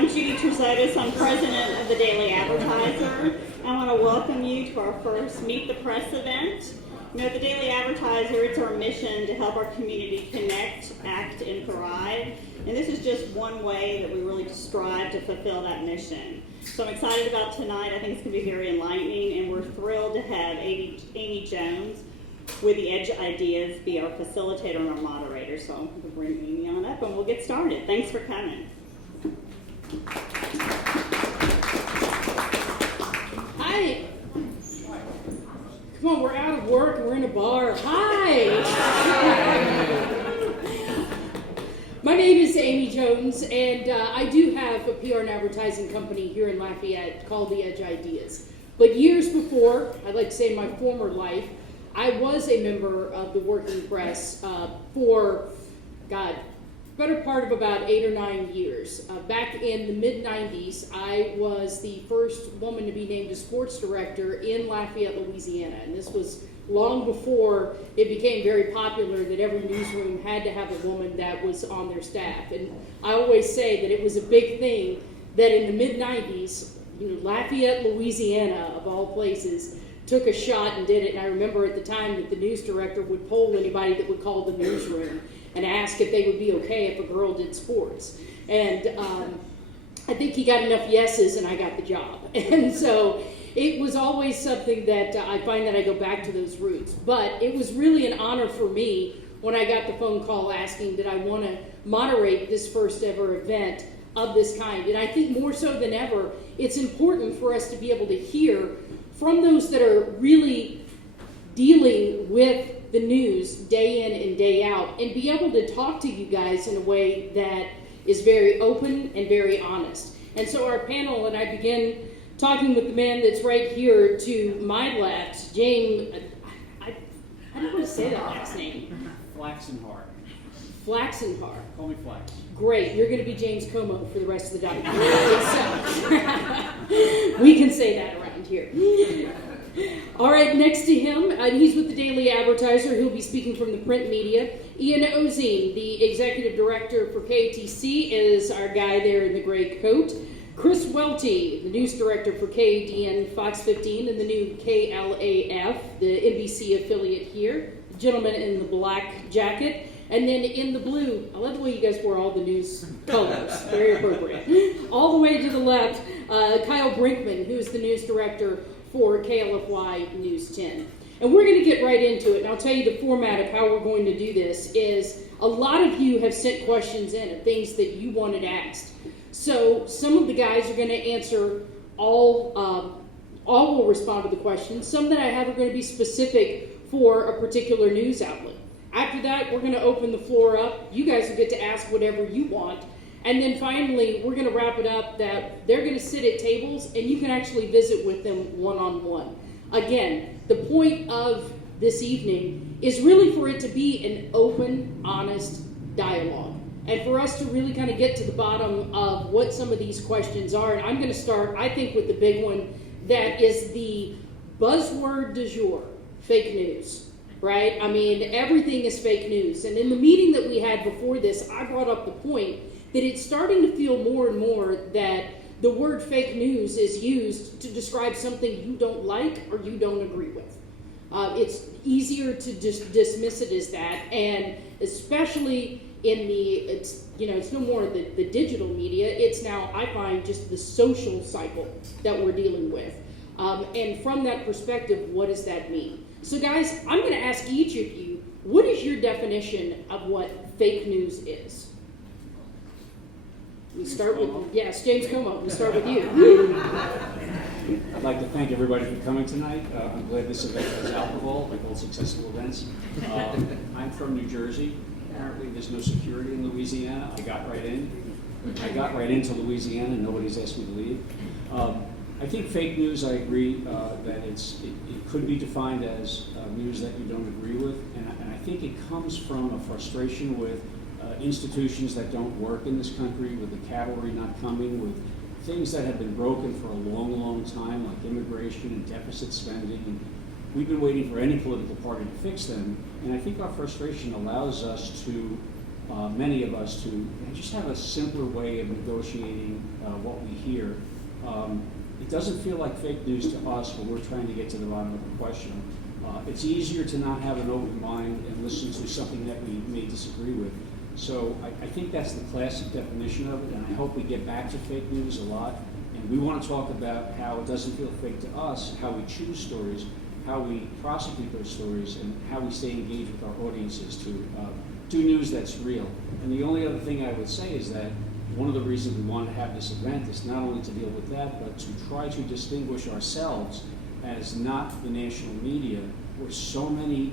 I'm Judy Terzotis. I'm president of the Daily Advertiser. I want to welcome you to our first Meet the Press event. You know, at the Daily Advertiser, it's our mission to help our community connect, act, and thrive. And this is just one way that we really strive to fulfill that mission. So I'm excited about tonight. I think it's going to be very enlightening, and we're thrilled to have Amy Jones with the Edge Ideas be our facilitator and our moderator. So I'm going to bring Amy on up, and we'll get started. Thanks for coming. Hi. Come on, we're out of work and we're in a bar. Hi. My name is Amy Jones, and I do have a PR and advertising company here in Lafayette called the Edge Ideas. But years before, I'd like to say my former life, I was a member of the working press for, better part of about 8 or 9 years. Back in the mid-90s, I was the first woman to be named a sports director in Lafayette, Louisiana. And this was long before it became very popular that every newsroom had to have a woman that was on their staff. And I always say that it was a big thing that in the mid-90s, Lafayette, Louisiana, of all places, took a shot and did it. And I remember at the time that the news director would poll anybody that would call the newsroom and ask if they would be okay if a girl did sports. And I think he got enough yeses and I got the job. And so it was always something that I find that I go back to those roots. But it was really an honor for me when I got the phone call asking that I want to moderate this first ever event of this kind. And I think more so than ever, it's important for us to be able to hear from those that are really dealing with the news day in and day out, and be able to talk to you guys in a way that is very open and very honest. And so our panel, and I begin talking with the man that's right here to my left, James, I don't want to say that last name. Flaxenhart. Flaxenhart. Call me Flax. Great, you're going to be James Como for the rest of the document. We can say that around here. All right, next to him, he's with the Daily Advertiser. He'll be speaking from the print media. Ian Ozine, the executive director for KATC, is our guy there in the gray coat. Chris Welty, the news director for KADN Fox 15 and the new KLAF, the NBC affiliate here. The gentleman in the black jacket. And then in the blue, I love the way you guys wore all the news colors. Very appropriate. All the way to the left, Kyle Brinkman, who's the news director for KLFY News 10. And we're going to get right into it. And I'll tell you the format of how we're going to do this is a lot of you have sent questions in of things that you wanted asked. So some of the guys are going to answer all will respond to the questions. Some that I have are going to be specific for a particular news outlet. After that, we're going to open the floor up. You guys will get to ask whatever you want. And then finally, we're going to wrap it up that they're going to sit at tables and you can actually visit with them one-on-one. Again, the point of this evening is really for it to be an open, honest dialogue. And for us to really kind of get to the bottom of what some of these questions are. And I'm going to start, I think, with the big one that is the buzzword du jour, fake news. Right? I mean, everything is fake news. And in the meeting that we had before this, I brought up the point that it's starting to feel more and more that the word fake news is used to describe something you don't like or you don't agree with. It's easier to just dismiss it as that, and especially in it's no more the digital media, it's now, I find, just the social cycle that we're dealing with. And from that perspective, what does that mean? So guys, I'm going to ask each of you, what is your definition of what fake news is? We start with, yes, James Como, we'll start with you. I'd like to thank everybody for coming tonight. I'm glad this event has alcohol, like all successful events. I'm from New Jersey. Apparently there's no security in Louisiana. I got right into Louisiana and nobody's asked me to leave. I think fake news, I agree that it could be defined as news that you don't agree with, and I think it comes from a frustration with institutions that don't work in this country, with the cavalry not coming, with things that have been broken for a long, long time, like immigration and deficit spending. And we've been waiting for any political party to fix them, and I think our frustration allows us to many of us to just have a simpler way of negotiating what we hear. It doesn't feel like fake news to us when we're trying to get to the bottom of the question. It's easier to not have an open mind and listen to something that we may disagree with. So I think that's the classic definition of it, and I hope we get back to fake news a lot. And we want to talk about how it doesn't feel fake to us, how we choose stories, how we prosecute those stories, and how we stay engaged with our audiences to do news that's real. And the only other thing I would say is that one of the reasons we want to have this event is not only to deal with that, but to try to distinguish ourselves as not the national media, where so many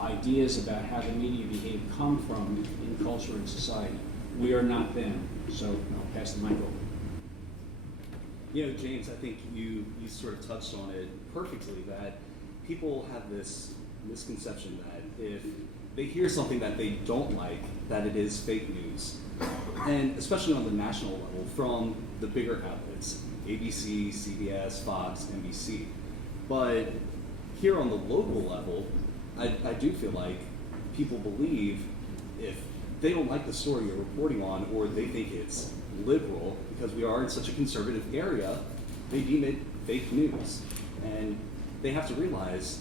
ideas about how the media behave come from in culture and society. We are not them. So I'll pass the mic over. You know, James, I think you sort of touched on it perfectly, that people have this misconception that if they hear something that they don't like, that it is fake news. And especially on the national level, from the bigger outlets, ABC, CBS, Fox, NBC. But here on the local level, I do feel like people believe if they don't like the story you're reporting on, or they think it's liberal, because we are in such a conservative area, they deem it fake news. And they have to realize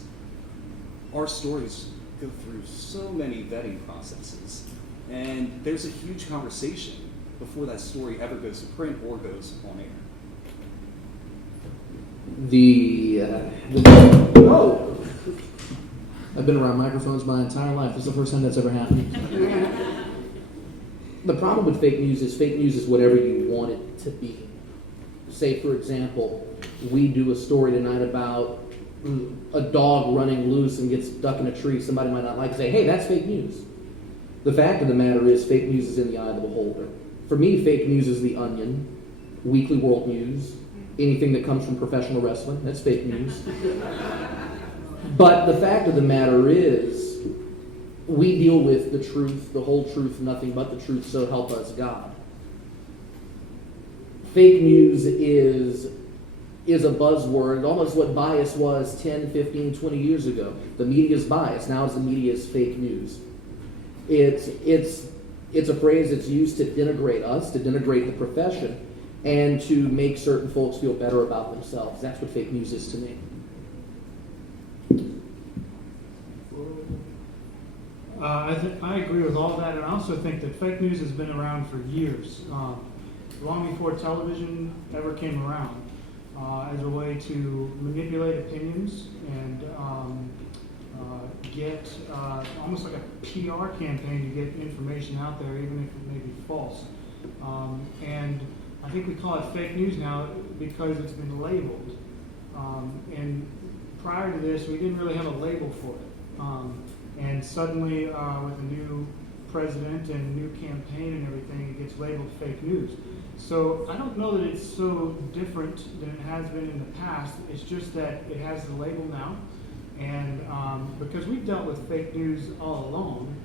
our stories go through so many vetting processes, and there's a huge conversation before that story ever goes to print or goes on air. Oh, I've been around microphones my entire life. This is the first time that's ever happened. The problem with fake news is whatever you want it to be. Say, for example, we do a story tonight about a dog running loose and gets stuck in a tree. Somebody might not like to say, hey, that's fake news. The fact of the matter is fake news is in the eye of the beholder. For me, fake news is The Onion, Weekly World News, anything that comes from professional wrestling, that's fake news. But the fact of the matter is, we deal with the truth, the whole truth, nothing but the truth, so help us God. Fake news is a buzzword, almost what bias was 10, 15, 20 years ago. The media's bias. Now the media is fake news. It's a phrase that's used to denigrate us, to denigrate the profession, and to make certain folks feel better about themselves. That's what fake news is to me. I agree with all that, and I also think that fake news has been around for years, long before television ever came around, as a way to manipulate opinions and get almost like a PR campaign to get information out there, even if it may be false. And I think we call it fake news now because it's been labeled. And prior to this, we didn't really have a label for it. And suddenly, with a new president and a new campaign and everything, it gets labeled fake news. So I don't know that it's so different than it has been in the past. It's just that it has the label now. And because we've dealt with fake news all along,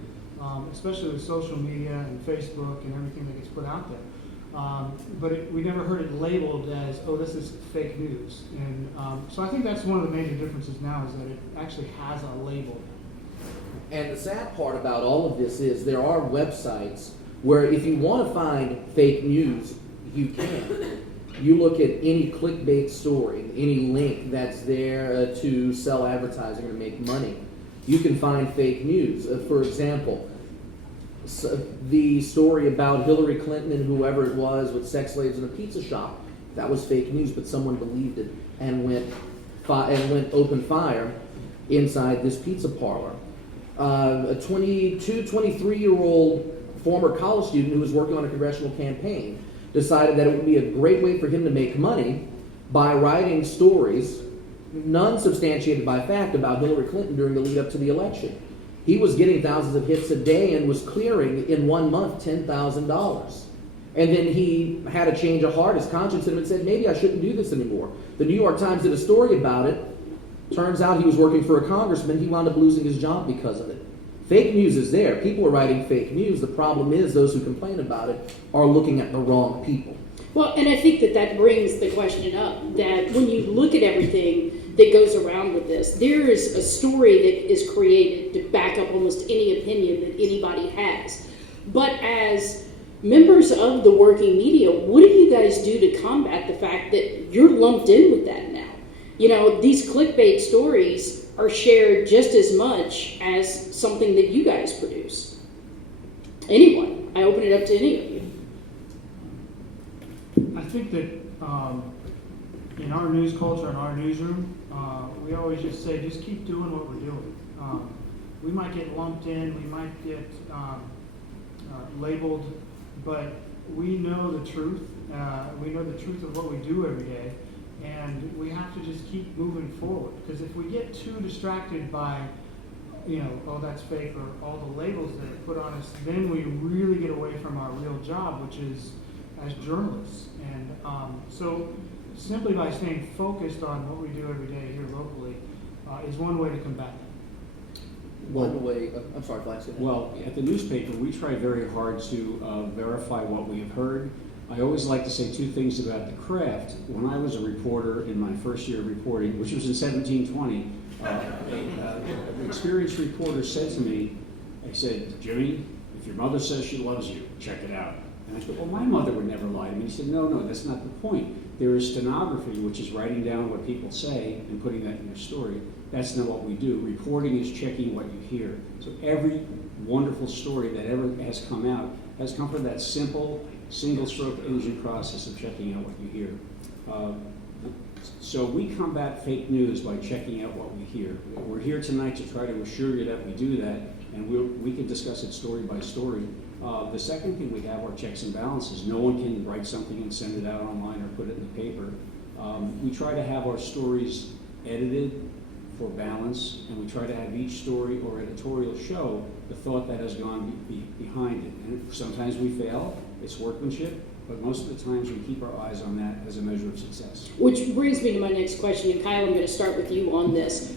especially with social media and Facebook and everything that gets put out there. But we never heard it labeled as, oh, this is fake news. And so I think that's one of the major differences now, is that it actually has a label. And the sad part about all of this is there are websites where if you want to find fake news, you can. You look at any clickbait story, any link that's there to sell advertising or make money, you can find fake news. For example, the story about Hillary Clinton and whoever it was with sex slaves in a pizza shop, that was fake news, but someone believed it and went open fire inside this pizza parlor. A 22, 23-year-old former college student who was working on a congressional campaign decided that it would be a great way for him to make money by writing stories, none substantiated by fact, about Hillary Clinton during the lead up to the election. He was getting thousands of hits a day and was clearing in 1 month $10,000. And then he had a change of heart. His conscience hit him and said, maybe I shouldn't do this anymore. The New York Times did a story about it. Turns out he was working for a congressman. He wound up losing his job because of it. Fake news is there. People are writing fake news. The problem is those who complain about it are looking at the wrong people. Well, and I think that brings the question up, that when you look at everything that goes around with this, there is a story that is created to back up almost any opinion that anybody has. But as members of the working media, what do you guys do to combat the fact that you're lumped in with that now? You know, these clickbait stories are shared just as much as something that you guys produce. Anyone? I open it up to any of you. I think that in our news culture, in our newsroom, we always just say, just keep doing what we're doing. We might get lumped in, we might get labeled, but we know the truth. We know the truth of what we do every day, and we have to just keep moving forward. Because if we get too distracted by, oh, that's fake, or all the labels that are put on us, then we really get away from our real job, which is as journalists. And so simply by staying focused on what we do every day here locally is one way to combat that. One way, I'm sorry, Flax. Well, at the newspaper, we try very hard to verify what we have heard. I always like to say two things about the craft. When I was a reporter in my first year of reporting, which was in 1720, an experienced reporter said to me, I said, Jimmy, if your mother says she loves you, check it out. And I said, well, my mother would never lie to me. He said, no, that's not the point. There is stenography, which is writing down what people say and putting that in your story. That's not what we do. Reporting is checking what you hear. So every wonderful story that ever has come out has come from that simple, single-stroke engine process of checking out what you hear. So we combat fake news by checking out what we hear. We're here tonight to try to assure you that we do that, and we can discuss it story by story. The second thing we have are checks and balances. No one can write something and send it out online or put it in the paper. We try to have our stories edited for balance, and we try to have each story or editorial show the thought that has gone behind it. And sometimes we fail, it's workmanship, but most of the times we keep our eyes on that as a measure of success. Which brings me to my next question, and Kyle, I'm going to start with you on this.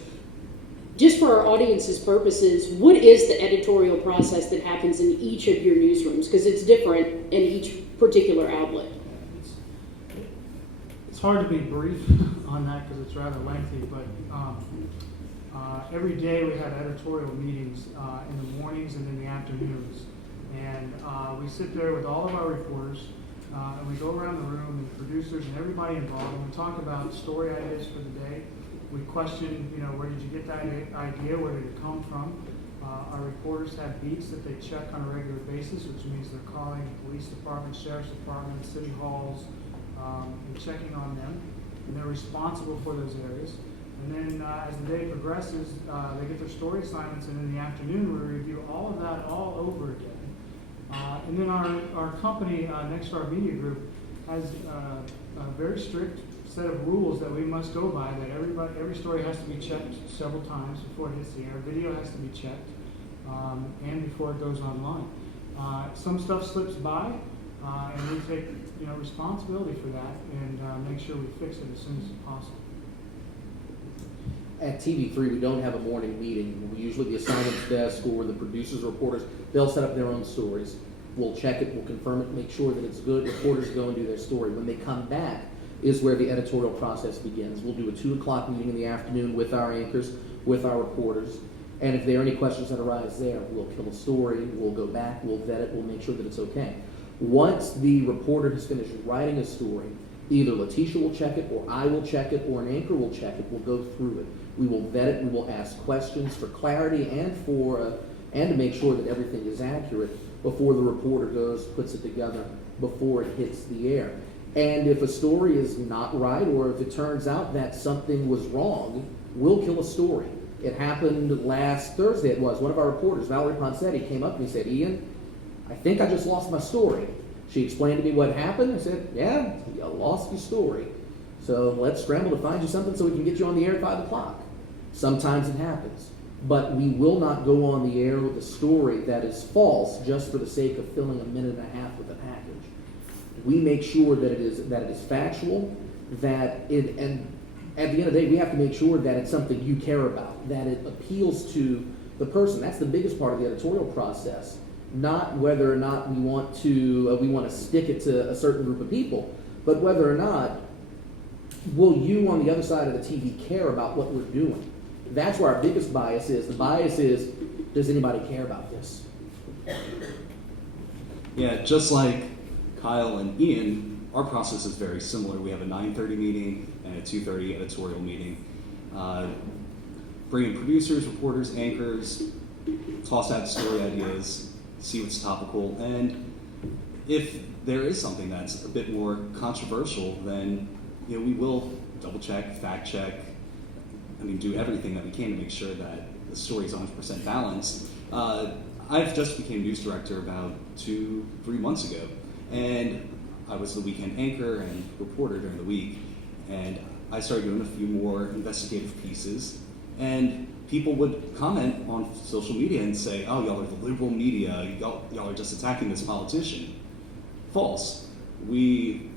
Just for our audience's purposes, what is the editorial process that happens in each of your newsrooms? Because it's different in each particular outlet. It's hard to be brief on that because it's rather lengthy, but every day we have editorial meetings in the mornings and in the afternoons. And we sit there with all of our reporters and we go around the room and producers and everybody involved, and we talk about story ideas for the day. We question, where did you get that idea? Where did it come from? Our reporters have beats that they check on a regular basis, which means they're calling the police department, sheriff's department, city halls, and checking on them. And they're responsible for those areas. And then as the day progresses, they get their story assignments, and in the afternoon we review all of that all over again. And then our company, next to our media group, has a very strict set of rules that we must go by, that every story has to be checked several times before it hits the air. Video has to be checked, and before it goes online. Some stuff slips by, and we take responsibility for that and make sure we fix it as soon as possible. At TV3, we don't have a morning meeting. We usually, the assignments desk or the producers or reporters, they'll set up their own stories. We'll check it, we'll confirm it, make sure that it's good. Reporters go and do their story. When they come back is where the editorial process begins. We'll do a 2 o'clock meeting in the afternoon with our anchors, with our reporters. And if there are any questions that arise there, we'll kill a story, we'll go back, we'll vet it, we'll make sure that it's okay. Once the reporter has finished writing a story, either Letitia will check it, or I will check it, or an anchor will check it. We'll go through it. We will vet it. We will ask questions for clarity and to make sure that everything is accurate before the reporter puts it together, before it hits the air. And if a story is not right, or if it turns out that something was wrong, we'll kill a story. It happened last Thursday. It was one of our reporters, Valerie Ponsetti, came up and said, "Ian, I think I just lost my story." She explained to me what happened. I said, "Yeah, you lost your story. So let's scramble to find you something so we can get you on the air at 5 o'clock. Sometimes it happens. But we will not go on the air with a story that is false just for the sake of filling a minute and a half with a package. We make sure that it is factual, and at the end of the day, we have to make sure that it's something you care about, that it appeals to the person. That's the biggest part of the editorial process. Not whether or not we want to stick it to a certain group of people, but whether or not will you on the other side of the TV care about what we're doing. That's where our biggest bias is. The bias is, does anybody care about this? Yeah, just like Kyle and Ian, our process is very similar. We have a 9:30 meeting and a 2:30 editorial meeting. Bring in producers, reporters, anchors, toss out story ideas, see what's topical, and if there is something that's a bit more controversial, then we will double check, fact check, do everything that we can to make sure that the story is 100% balanced. I've just became news director about 2-3 months ago, and I was the weekend anchor and reporter during the week, and I started doing a few more investigative pieces, and people would comment on social media and say, oh, y'all are the liberal media, y'all are just attacking this politician. False. We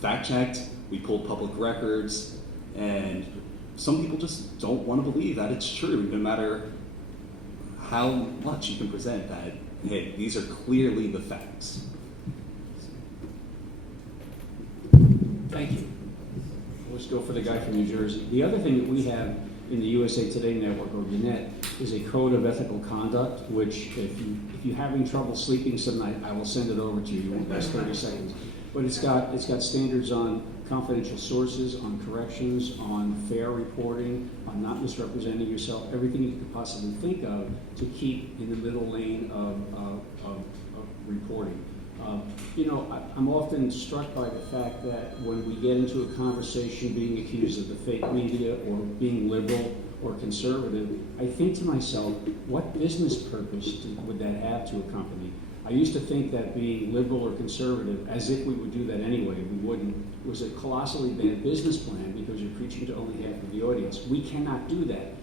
fact-checked, we pulled public records, and some people just don't want to believe that it's true, no matter how much you can present that, hey, these are clearly the facts. Thank you. Let's go for the guy from New Jersey. The other thing that we have in the USA Today network, or Gannett, is a code of ethical conduct, which if you're having trouble sleeping some night, I will send it over to you in the next 30 seconds. But it's got standards on confidential sources, on corrections, on fair reporting, on not misrepresenting yourself, everything you could possibly think of to keep in the middle lane of reporting. I'm often struck by the fact that when we get into a conversation being accused of the fake media or being liberal or conservative, I think to myself, what business purpose would that have to a company? I used to think that being liberal or conservative, as if we would do that anyway, we wouldn't, was a colossally bad business plan because you're preaching to only half of the audience. We cannot do that.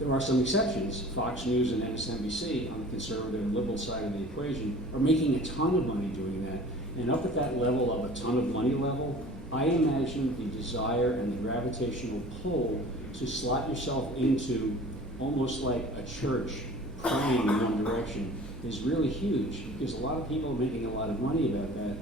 There are some exceptions. Fox News and MSNBC on the conservative and liberal side of the equation are making a ton of money doing that. And up at that level of a ton of money level, I imagine the desire and the gravitational pull to slot yourself into almost like a church praying in one direction is really huge, because a lot of people are making a lot of money about that.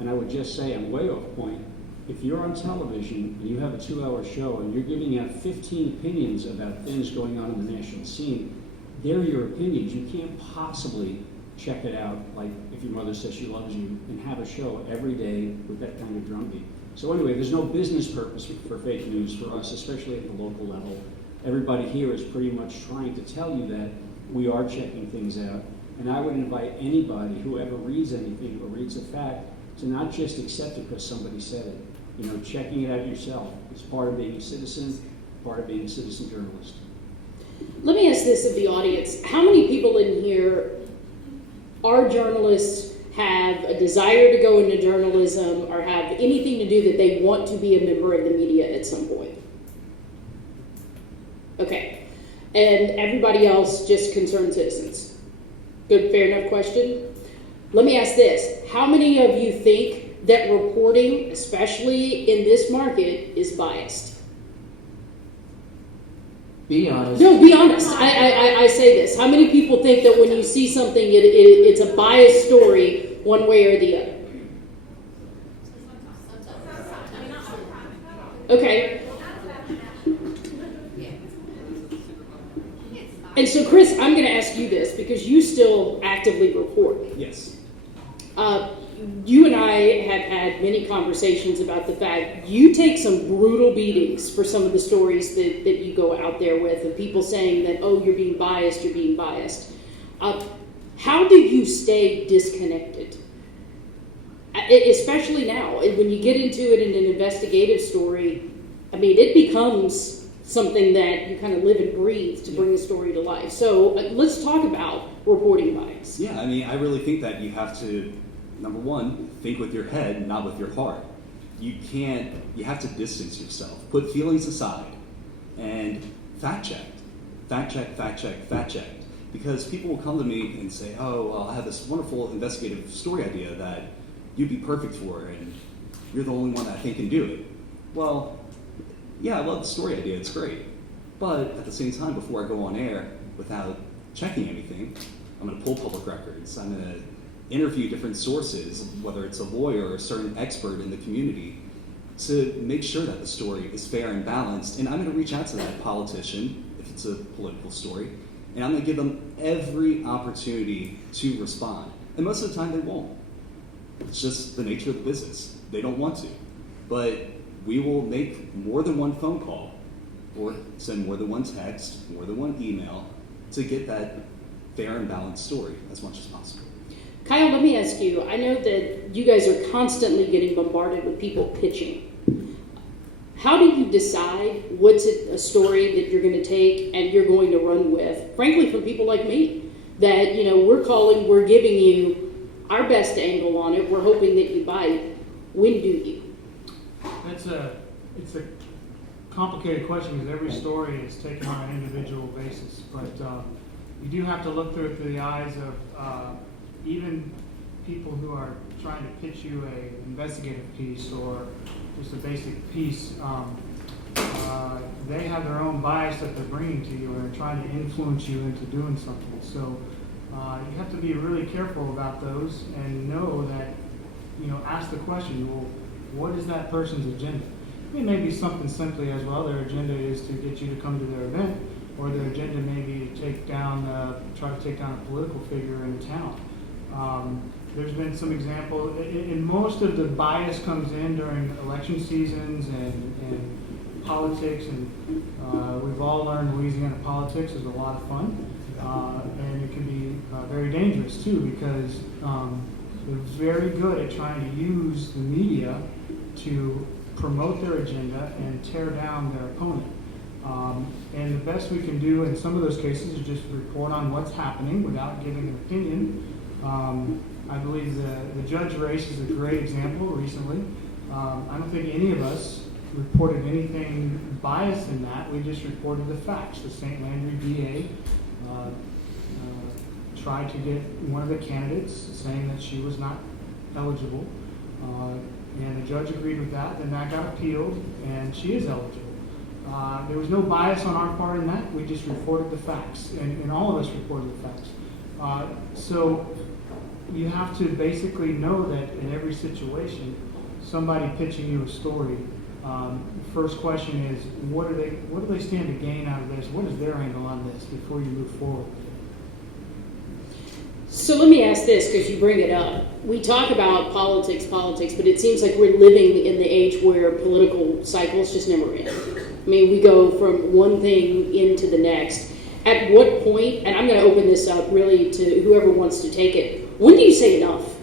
And I would just say, I'm way off point, if you're on television and you have a 2-hour show and you're giving out 15 opinions about things going on in the national scene, they're your opinions. You can't possibly check it out like if your mother says she loves you and have a show every day with that kind of drumbeat. So anyway, there's no business purpose for fake news for us, especially at the local level. Everybody here is pretty much trying to tell you that we are checking things out. And I would invite anybody who ever reads anything or reads a fact to not just accept it because somebody said it. Checking it out yourself is part of being a citizen, part of being a citizen journalist. Let me ask this of the audience. How many people in here are journalists, have a desire to go into journalism, or have anything to do that they want to be a member of the media at some point? Okay. And everybody else just concerned citizens? Good, fair enough question. Let me ask this. How many of you think that reporting, especially in this market, is biased? Be honest. No, be honest. I say this. How many people think that when you see something, it's a biased story one way or the other? Okay. And so, Chris, I'm going to ask you this because you still actively report. Yes. You and I have had many conversations about the fact you take some brutal beatings for some of the stories that you go out there with, and people saying that, oh, you're being biased, you're being biased. How do you stay disconnected? Especially now, when you get into it in an investigative story, it becomes something that you kind of live and breathe to bring the story to life. So let's talk about reporting bias. Yeah, I really think that you have to, number one, think with your head, not with your heart. You have to distance yourself, put feelings aside, and fact check. Because people will come to me and say, oh, well, I have this wonderful investigative story idea that you'd be perfect for, and you're the only one that I think can do it. Well, yeah, I love the story idea, it's great. But at the same time, before I go on air without checking anything, I'm going to pull public records. I'm going to interview different sources, whether it's a lawyer or a certain expert in the community, to make sure that the story is fair and balanced. And I'm going to reach out to that politician, if it's a political story, and I'm going to give them every opportunity to respond. And most of the time they won't. It's just the nature of the business. They don't want to. But we will make more than one phone call or send more than one text, more than one email to get that fair and balanced story as much as possible. Kyle, let me ask you, I know that you guys are constantly getting bombarded with people pitching. How do you decide what's a story that you're going to take and you're going to run with? Frankly, from people like me, that, we're calling, we're giving you our best angle on it, we're hoping that you bite. When do you? It's a complicated question because every story is taken on an individual basis. But you do have to look through it through the eyes of even people who are trying to pitch you an investigative piece or just a basic piece. They have their own bias that they're bringing to you and are trying to influence you into doing something. So you have to be really careful about those and know that, ask the question, well, what is that person's agenda? It may be something simply as well. Their agenda is to get you to come to their event, or their agenda may be to try to take down a political figure in town. There's been some example, and most of the bias comes in during election seasons and politics, and we've all learned Louisiana politics is a lot of fun, and it can be very dangerous too, because they're very good at trying to use the media to promote their agenda and tear down their opponent. And the best we can do in some of those cases is just report on what's happening without giving an opinion. I believe the judge race is a great example recently. I don't think any of us reported anything biased in that. We just reported the facts. The St. Landry DA tried to get one of the candidates saying that she was not eligible. And the judge agreed with that. Then that got appealed, and she is eligible. There was no bias on our part in that. We just reported the facts, and all of us reported the facts. So you have to basically know that in every situation, somebody pitching you a story, first question is, what do they stand to gain out of this? What is their angle on this before you move forward? So let me ask this, because you bring it up. We talk about politics, but it seems like we're living in the age where political cycles just never end. I mean, we go from one thing into the next. At what point, and I'm going to open this up really to whoever wants to take it, when do you say enough?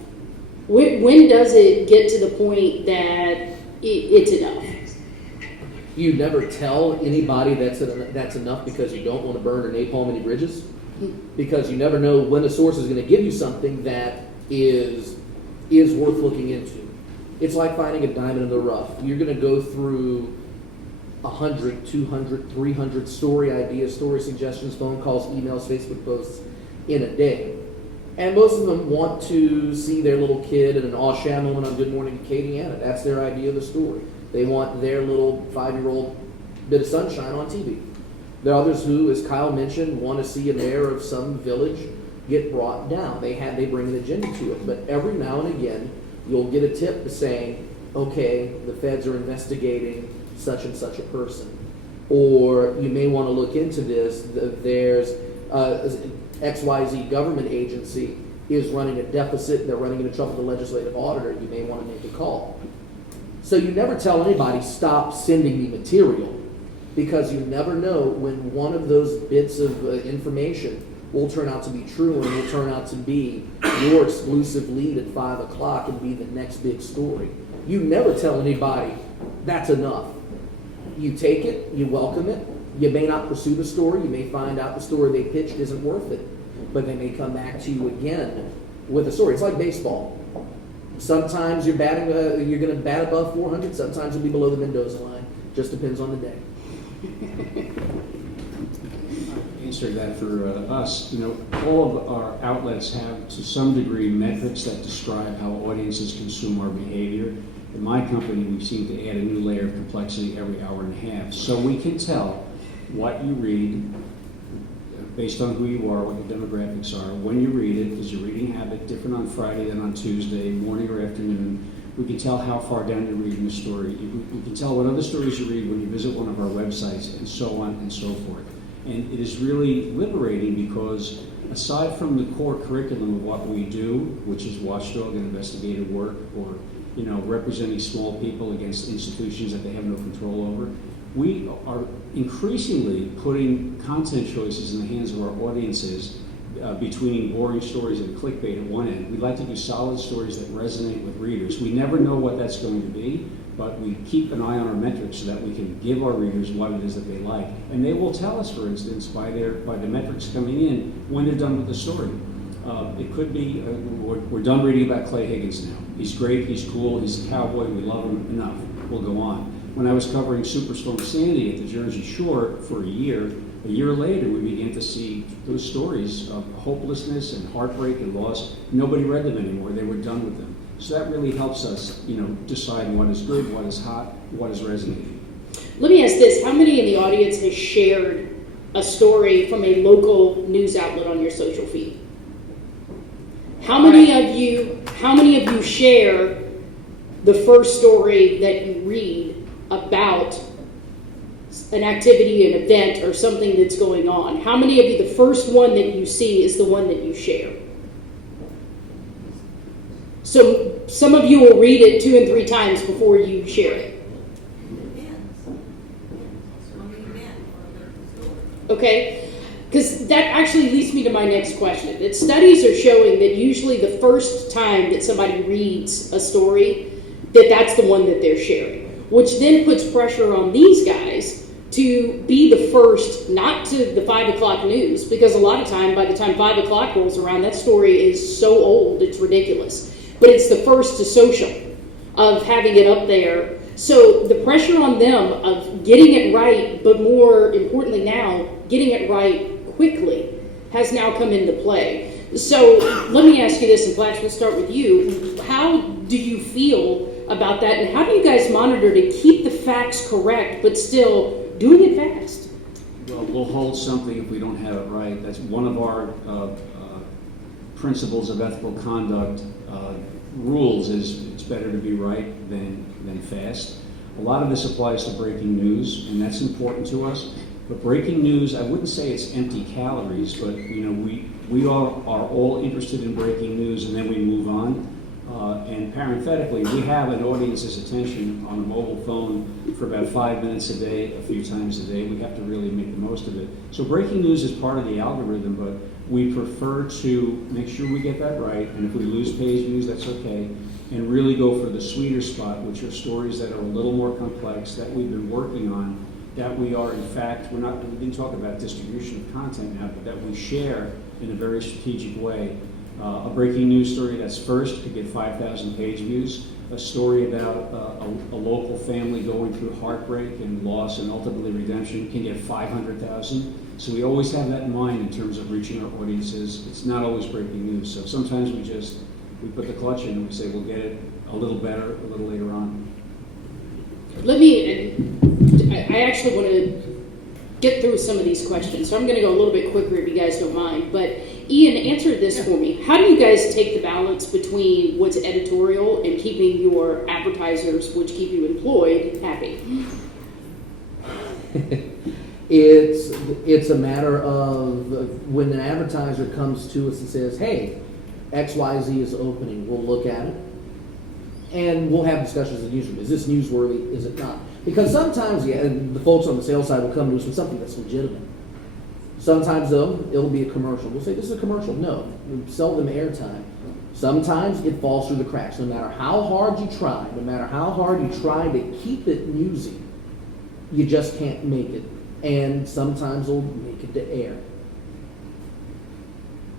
When does it get to the point that it's enough? You never tell anybody that's enough because you don't want to burn or napalm any bridges, because you never know when a source is going to give you something that is worth looking into. It's like finding a diamond in the rough. You're going to go through 100, 200, 300 story ideas, story suggestions, phone calls, emails, Facebook posts in a day. And most of them want to see their little kid in an aw-sha moment on Good Morning Acadiana. That's their idea of the story. They want their little 5-year-old bit of sunshine on TV. There are others who, as Kyle mentioned, want to see a mayor of some village get brought down. They bring an agenda to it. But every now and again, you'll get a tip saying, okay, the feds are investigating such and such a person. Or you may want to look into this. There's XYZ government agency is running a deficit. They're running into trouble with the legislative auditor. You may want to make a call. So you never tell anybody, stop sending me material, because you never know when one of those bits of information will turn out to be true and will turn out to be your exclusive lead at 5 o'clock and be the next big story. You never tell anybody, that's enough. You take it, you welcome it. You may not pursue the story. You may find out the story they pitched isn't worth it, but they may come back to you again with a story. It's like baseball. Sometimes you're going to bat above 400. Sometimes you'll be below the Mendoza line. Just depends on the day. Answer that for us. All of our outlets have, to some degree, metrics that describe how audiences consume our behavior. In my company, we seem to add a new layer of complexity every hour and a half. So we can tell what you read based on who you are, what your demographics are, when you read it, is your reading habit different on Friday than on Tuesday, morning or afternoon. We can tell how far down you're reading the story. We can tell what other stories you read when you visit one of our websites, and so on and so forth. And it is really liberating because aside from the core curriculum of what we do, which is watchdog and investigative work, or representing small people against institutions that they have no control over, we are increasingly putting content choices in the hands of our audiences between boring stories and clickbait at one end. We like to do solid stories that resonate with readers. We never know what that's going to be, but we keep an eye on our metrics so that we can give our readers what it is that they like. And they will tell us, for instance, by the metrics coming in when they're done with the story. It could be, we're done reading about Clay Higgins now. He's great, he's cool, he's a cowboy, we love him, enough, we'll go on. When I was covering Superstorm Sandy at the Jersey Shore for a year later we began to see those stories of hopelessness and heartbreak and loss. Nobody read them anymore, they were done with them. So that really helps us, decide what is good, what is hot, what is resonating. Let me ask this, how many in the audience has shared a story from a local news outlet on your social feed? How many of you share the first story that you read about an activity, an event, or something that's going on? How many of you, the first one that you see is the one that you share? So some of you will read it 2 and 3 times before you share it. Okay? Because that actually leads me to my next question. That studies are showing that usually the first time that somebody reads a story, that's the one that they're sharing, which then puts pressure on these guys to be the first, not to the 5 o'clock news, because a lot of time, by the time 5 o'clock rolls around, that story is so old, it's ridiculous. But it's the first to social, of having it up there. So the pressure on them of getting it right, but more importantly now, getting it right quickly, has now come into play. So let me ask you this, and Flash, we'll start with you. How do you feel about that, and how do you guys monitor to keep the facts correct, but still doing it fast? Well, we'll hold something if we don't have it right. That's one of our principles of ethical conduct. Rules is it's better to be right than fast. A lot of this applies to breaking news, and that's important to us. But breaking news, I wouldn't say it's empty calories, but we are all interested in breaking news, and then we move on. And parenthetically, we have an audience's attention on a mobile phone for about 5 minutes a day, a few times a day. We have to really make the most of it. So breaking news is part of the algorithm, but we prefer to make sure we get that right. And if we lose page views, that's okay. And really go for the sweeter spot, which are stories that are a little more complex, that we've been working on, that we are, in fact, we didn't talk about distribution of content now, but that we share in a very strategic way. A breaking news story that's first could get 5,000 page views. A story about a local family going through heartbreak and loss and ultimately redemption can get 500,000. So we always have that in mind in terms of reaching our audiences. It's not always breaking news. So sometimes we put the clutch in and we say we'll get it a little better a little later on. I actually want to get through some of these questions, so I'm going to go a little bit quicker if you guys don't mind. But Ian, answer this for me. How do you guys take the balance between what's editorial and keeping your advertisers, which keep you employed, happy? It's a matter of when an advertiser comes to us and says, hey, XYZ is opening, we'll look at it. And we'll have discussions in the newsroom. Is this newsworthy? Is it not? Because sometimes, the folks on the sales side will come to us with something that's legitimate. Sometimes, though, it'll be a commercial. We'll say, this is a commercial. No, we sell them airtime. Sometimes it falls through the cracks. No matter how hard you try, no matter how hard you try to keep it newsy, you just can't make it. And sometimes it'll make it to air.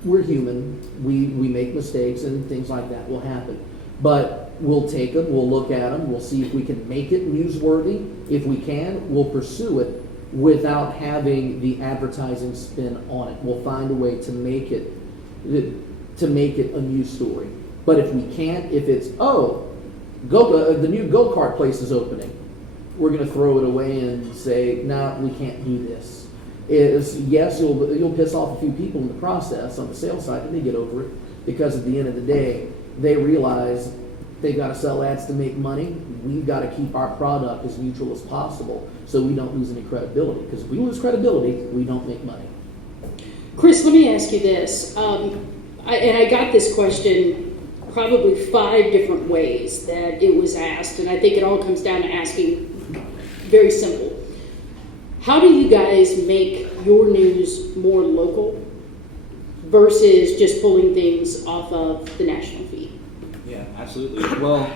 We're human. We make mistakes, and things like that will happen. But we'll take them, we'll look at them, we'll see if we can make it newsworthy. If we can, we'll pursue it without having the advertising spin on it. We'll find a way to make it a news story. But if we can't, if it's, the new go-kart place is opening, we're going to throw it away and say, no, we can't do this. Yes, you'll piss off a few people in the process on the sales side, and they get over it, because at the end of the day, they realize they've got to sell ads to make money. We've got to keep our product as neutral as possible so we don't lose any credibility. Because if we lose credibility, we don't make money. Chris, let me ask you this. I got this question probably 5 different ways that it was asked, and I think it all comes down to asking very simple. How do you guys make your news more local versus just pulling things off of the national feed? Yeah, absolutely. Well,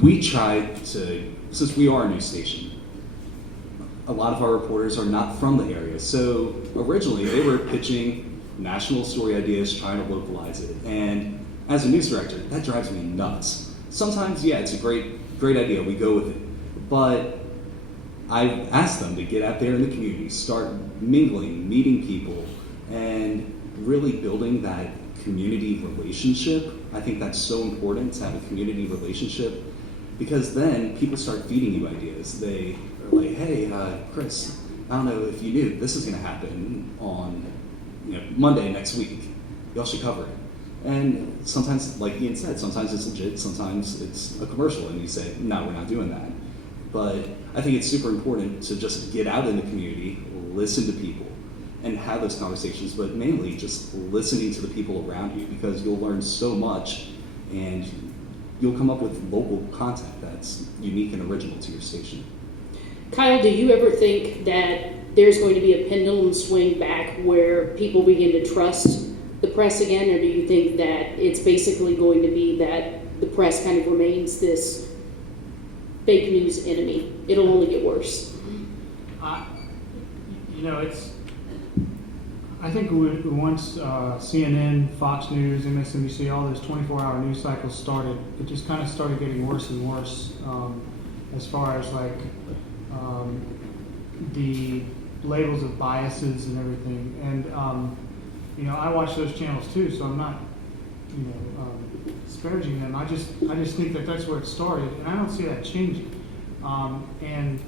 we try to, since we are a news station, a lot of our reporters are not from the area. So originally they were pitching national story ideas, trying to localize it. And as a news director, that drives me nuts. Sometimes, yeah, it's a great idea. We go with it. But I've asked them to get out there in the community, start mingling, meeting people, and really building that community relationship. I think that's so important to have a community relationship, because then people start feeding you ideas. They are like, hey, Chris, I don't know if you knew this is going to happen on Monday next week. Y'all should cover it. And sometimes, like Ian said, sometimes it's legit, sometimes it's a commercial, and you say, no, we're not doing that. But I think it's super important to just get out in the community, listen to people, and have those conversations, but mainly just listening to the people around you, because you'll learn so much and you'll come up with local content that's unique and original to your station. Kyle, do you ever think that there's going to be a pendulum swing back where people begin to trust the press again, or do you think that it's basically going to be that the press kind of remains this fake news enemy? It'll only get worse. I think once CNN, Fox News, MSNBC, all those 24-hour news cycles started, it just kind of started getting worse and worse as far as the labels of biases and everything. And I watch those channels too, so I'm not disparaging them. I just think that that's where it started, and I don't see that changing. And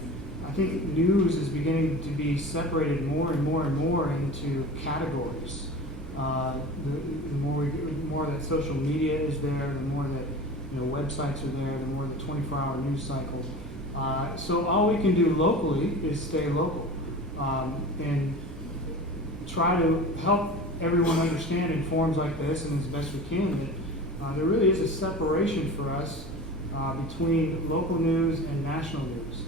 I think news is beginning to be separated more and more and more into categories. The more that social media is there, the more that websites are there, the more the 24-hour news cycle. So all we can do locally is stay local and try to help everyone understand in forums like this, and as best we can, that there really is a separation for us between local news and national news.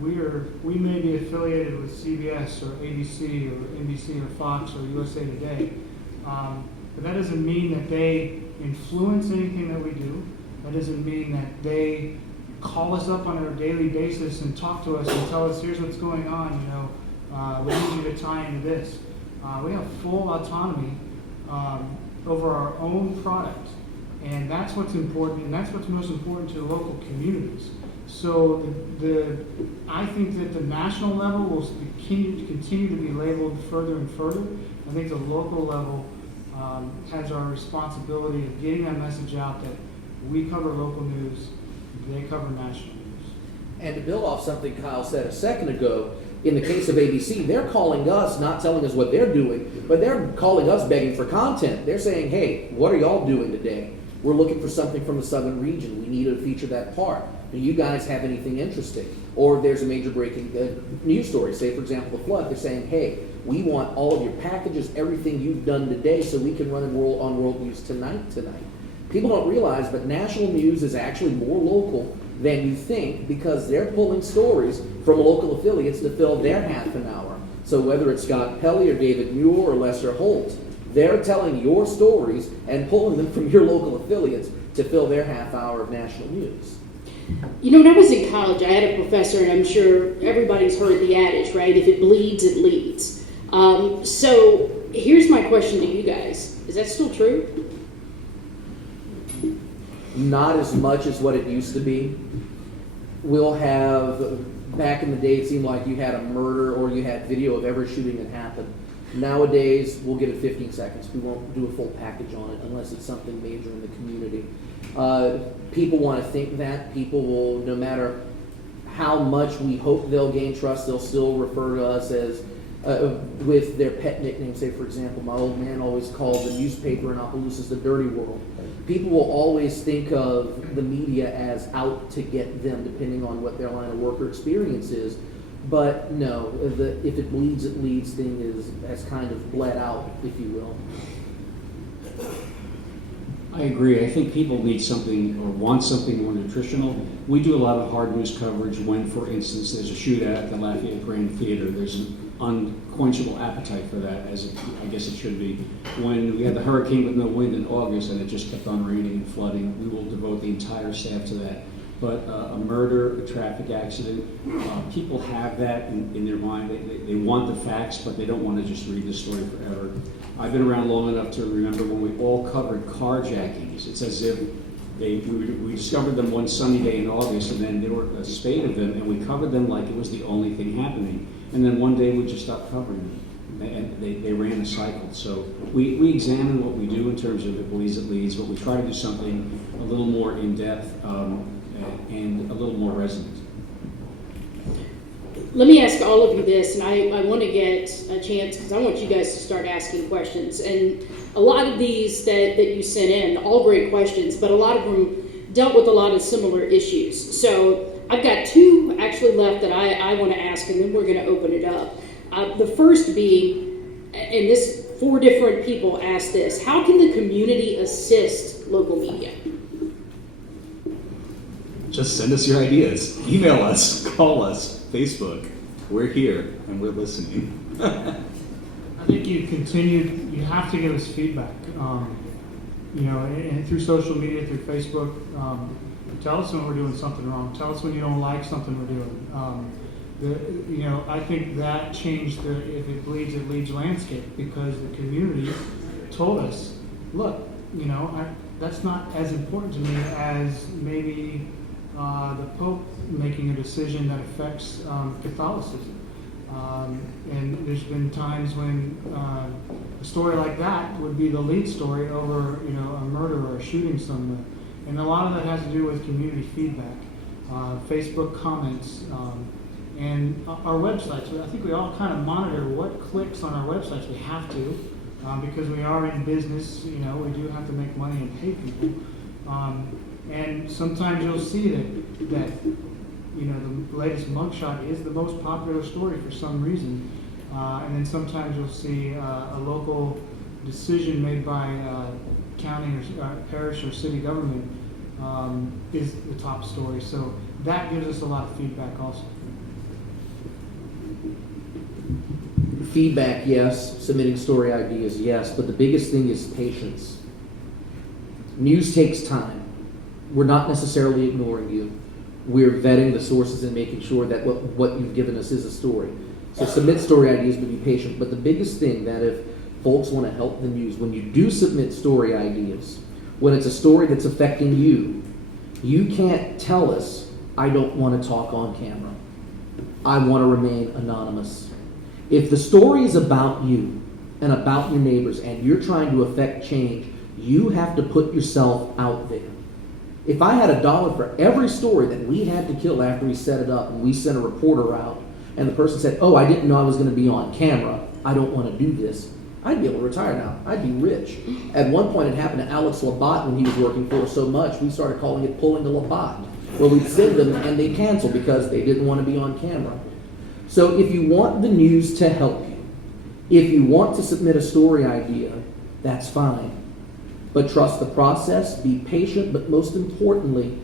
We may be affiliated with CBS or ABC or NBC or Fox or USA Today, but that doesn't mean that they influence anything that we do. That doesn't mean that they call us up on a daily basis and talk to us and tell us, here's what's going on, we need you to tie into this. We have full autonomy over our own product, and that's what's important, and that's what's most important to the local communities. So I think that the national level will continue to be labeled further and further. I think the local level has our responsibility of getting that message out that we cover local news, they cover national news. And to build off something Kyle said a second ago, in the case of ABC, they're calling us, not telling us what they're doing, but they're calling us begging for content. They're saying, hey, what are y'all doing today? We're looking for something from the southern region. We need to feature that part. Do you guys have anything interesting? Or there's a major breaking news story, say, for example, the flood. They're saying, hey, we want all of your packages, everything you've done today, so we can run on world news tonight. People don't realize, but national news is actually more local than you think, because they're pulling stories from local affiliates to fill their half an hour. So whether it's Scott Pelley or David Muir or Lester Holt, they're telling your stories and pulling them from your local affiliates to fill their half hour of national news. When I was in college, I had a professor, and I'm sure everybody's heard the adage, right? If it bleeds, it leads. So here's my question to you guys. Is that still true? Not as much as what it used to be. We'll have, back in the day, it seemed like you had a murder or you had video of every shooting that happened. Nowadays, we'll give it 15 seconds. We won't do a full package on it unless it's something major in the community. People want to think that. People will, no matter how much we hope they'll gain trust, they'll still refer to us as, with their pet nickname. Say, for example, my old man always called the newspaper in Opelousas the dirty world. People will always think of the media as out to get them, depending on what their line of work or experience is. But no, if it bleeds, it leads thing has kind of bled out, if you will. I agree. I think people need something or want something more nutritional. We do a lot of hard news coverage when, for instance, there's a shootout at the Lafayette Grand Theater. There's an unquenchable appetite for that, I guess it should be. When we had the hurricane with no wind in August and it just kept on raining and flooding, we will devote the entire staff to that. But a murder, a traffic accident, people have that in their mind. They want the facts, but they don't want to just read the story forever. I've been around long enough to remember when we all covered carjackings. It's as if we discovered them one sunny day in August, and then there were a spate of them, and we covered them like it was the only thing happening. And then one day we just stopped covering them, and they ran a cycle. So we examine what we do in terms of it bleeds, it leads, but we try to do something a little more in-depth and a little more resonant. Let me ask all of you this, and I want to get a chance because I want you guys to start asking questions. And a lot of these that you sent in, all great questions, but a lot of them dealt with a lot of similar issues. So I've got two actually left that I want to ask, and then we're going to open it up. The first being, and this 4 different people asked this, how can the community assist local media? Just send us your ideas. Email us, call us, Facebook. We're here and we're listening. I think you have to give us feedback. And through social media, through Facebook, tell us when we're doing something wrong. Tell us when you don't like something we're doing. I think that changed the if it bleeds, it leads landscape, because the community told us, look, that's not as important to me as maybe the Pope making a decision that affects Catholicism. And there's been times when a story like that would be the lead story over, a murder or a shooting somewhere. And a lot of that has to do with community feedback, Facebook comments, and our websites. I think we all kind of monitor what clicks on our websites. We have to, because we are in business. We do have to make money and pay people. And sometimes you'll see that the latest mugshot is the most popular story for some reason. And then sometimes you'll see a local decision made by county or parish or city government is the top story. So that gives us a lot of feedback also. Feedback, yes. Submitting story ideas, yes. But the biggest thing is patience. News takes time. We're not necessarily ignoring you. We're vetting the sources and making sure that what you've given us is a story. So submit story ideas, but be patient. But the biggest thing that if folks want to help the news, when you do submit story ideas, when it's a story that's affecting you, you can't tell us, I don't want to talk on camera. I want to remain anonymous. If the story is about you and about your neighbors and you're trying to affect change, you have to put yourself out there. If I had $1 for every story that we had to kill after we set it up and we sent a reporter out and the person said, oh, I didn't know I was going to be on camera, I don't want to do this, I'd be able to retire now. I'd be rich. At one point it happened to Alex Labatt when he was working for us so much, we started calling it pulling the Labatt, where we'd send them and they'd cancel because they didn't want to be on camera. So if you want the news to help you, if you want to submit a story idea, that's fine. But trust the process, be patient, but most importantly,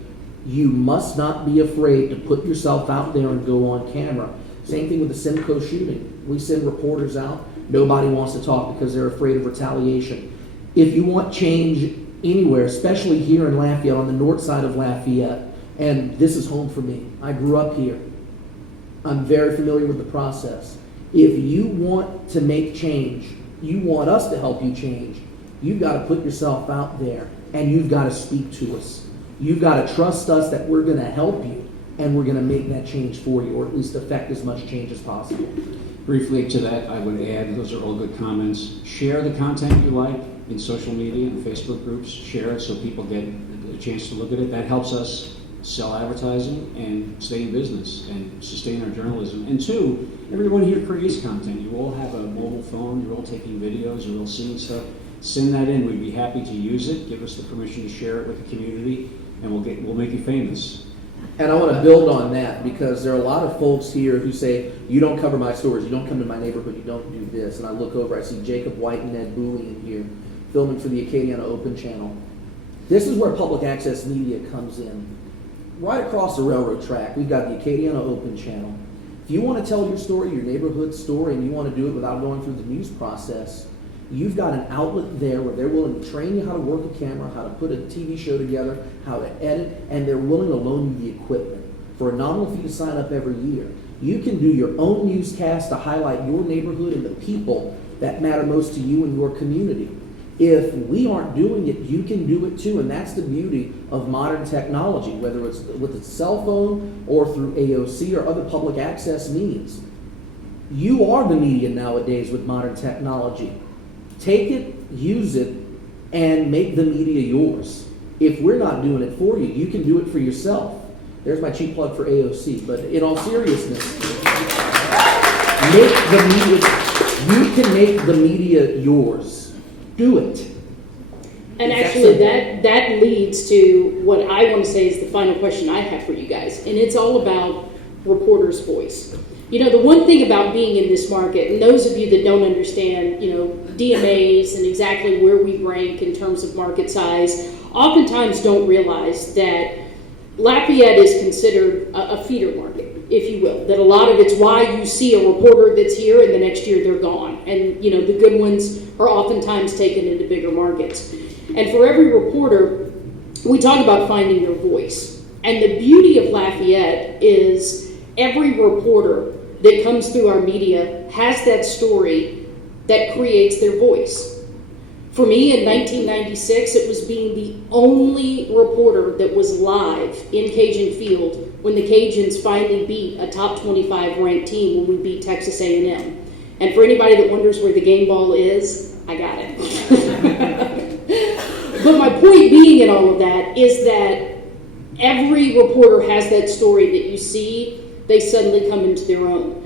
you must not be afraid to put yourself out there and go on camera. Same thing with the Simcoe shooting. We send reporters out. Nobody wants to talk because they're afraid of retaliation. If you want change anywhere, especially here in Lafayette, on the north side of Lafayette, and this is home for me. I grew up here. I'm very familiar with the process. If you want to make change, you want us to help you change, you've got to put yourself out there and you've got to speak to us. You've got to trust us that we're going to help you and we're going to make that change for you, or at least affect as much change as possible. Briefly to that, I would add, those are all good comments. Share the content you like in social media and Facebook groups. Share it so people get a chance to look at it. That helps us sell advertising and stay in business and sustain our journalism. And 2, everyone here creates content. You all have a mobile phone. You're all taking videos. You're all seeing stuff. send that in. We'd be happy to use it. Give us the permission to share it with the community, and we'll make you famous. And I want to build on that because there are a lot of folks here who say, you don't cover my stories, you don't come to my neighborhood, you don't do this. And I look over, I see Jacob White and Ed Booley in here filming for the Acadiana Open Channel. This is where public access media comes in. Right across the railroad track, we've got the Acadiana Open Channel. If you want to tell your story, your neighborhood story, and you want to do it without going through the news process, you've got an outlet there where they're willing to train you how to work a camera, how to put a TV show together, how to edit, and they're willing to loan you the equipment for a nominal fee to sign up every year. You can do your own newscast to highlight your neighborhood and the people that matter most to you and your community. If we aren't doing it, you can do it too, and that's the beauty of modern technology, whether it's with a cell phone or through AOC or other public access means. You are the media nowadays with modern technology. Take it, use it, and make the media yours. If we're not doing it for you, you can do it for yourself. There's my cheap plug for AOC. But in all seriousness, you can make the media yours. Do it. And actually, that leads to what I want to say is the final question I have for you guys, and it's all about reporter's voice. You know, the one thing about being in this market, and those of you that don't understand, you know, DMAs and exactly where we rank in terms of market size, oftentimes don't realize that Lafayette is considered a feeder market, if you will. That a lot of it's why you see a reporter that's here and the next year they're gone. And, you know, the good ones are oftentimes taken into bigger markets. And for every reporter, we talk about finding their voice. And the beauty of Lafayette is every reporter that comes through our media has that story that creates their voice. For me, in 1996, it was being the only reporter that was live in Cajun Field when the Cajuns finally beat a top 25 ranked team when we beat Texas A&M. And for anybody that wonders where the game ball is, I got it. But my point being in all of that is that every reporter has that story that you see, they suddenly come into their own.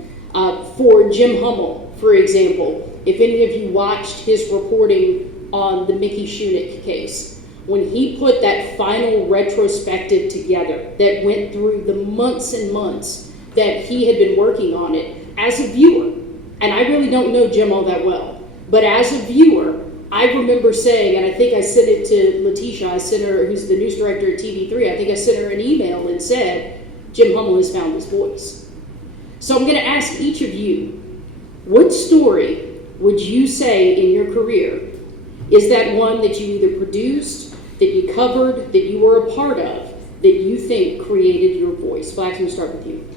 For Jim Hummel, for example, if any of you watched his reporting on the Mickey Shunick case, when he put that final retrospective together that went through the months and months that he had been working on it, as a viewer, and I really don't know Jim all that well, but as a viewer, I remember saying, and I think I sent it to Letitia, I sent her, who's the news director at TV3, I think I sent her an email and said, Jim Hummel has found his voice. So I'm going to ask each of you, what story would you say in your career is that one that you either produced, that you covered, that you were a part of, that you think created your voice? Flax, I'm going to start with you.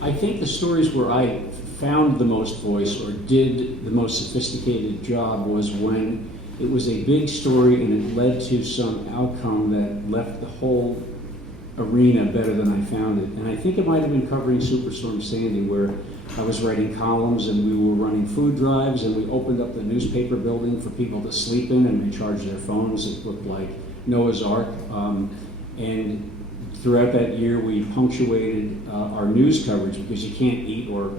I think the stories where I found the most voice or did the most sophisticated job was when it was a big story and it led to some outcome that left the whole arena better than I found it. And I think it might have been covering Superstorm Sandy, where I was writing columns and we were running food drives and we opened up the newspaper building for people to sleep in and recharge their phones. It looked like Noah's Ark. And throughout that year, we punctuated our news coverage, because you can't eat or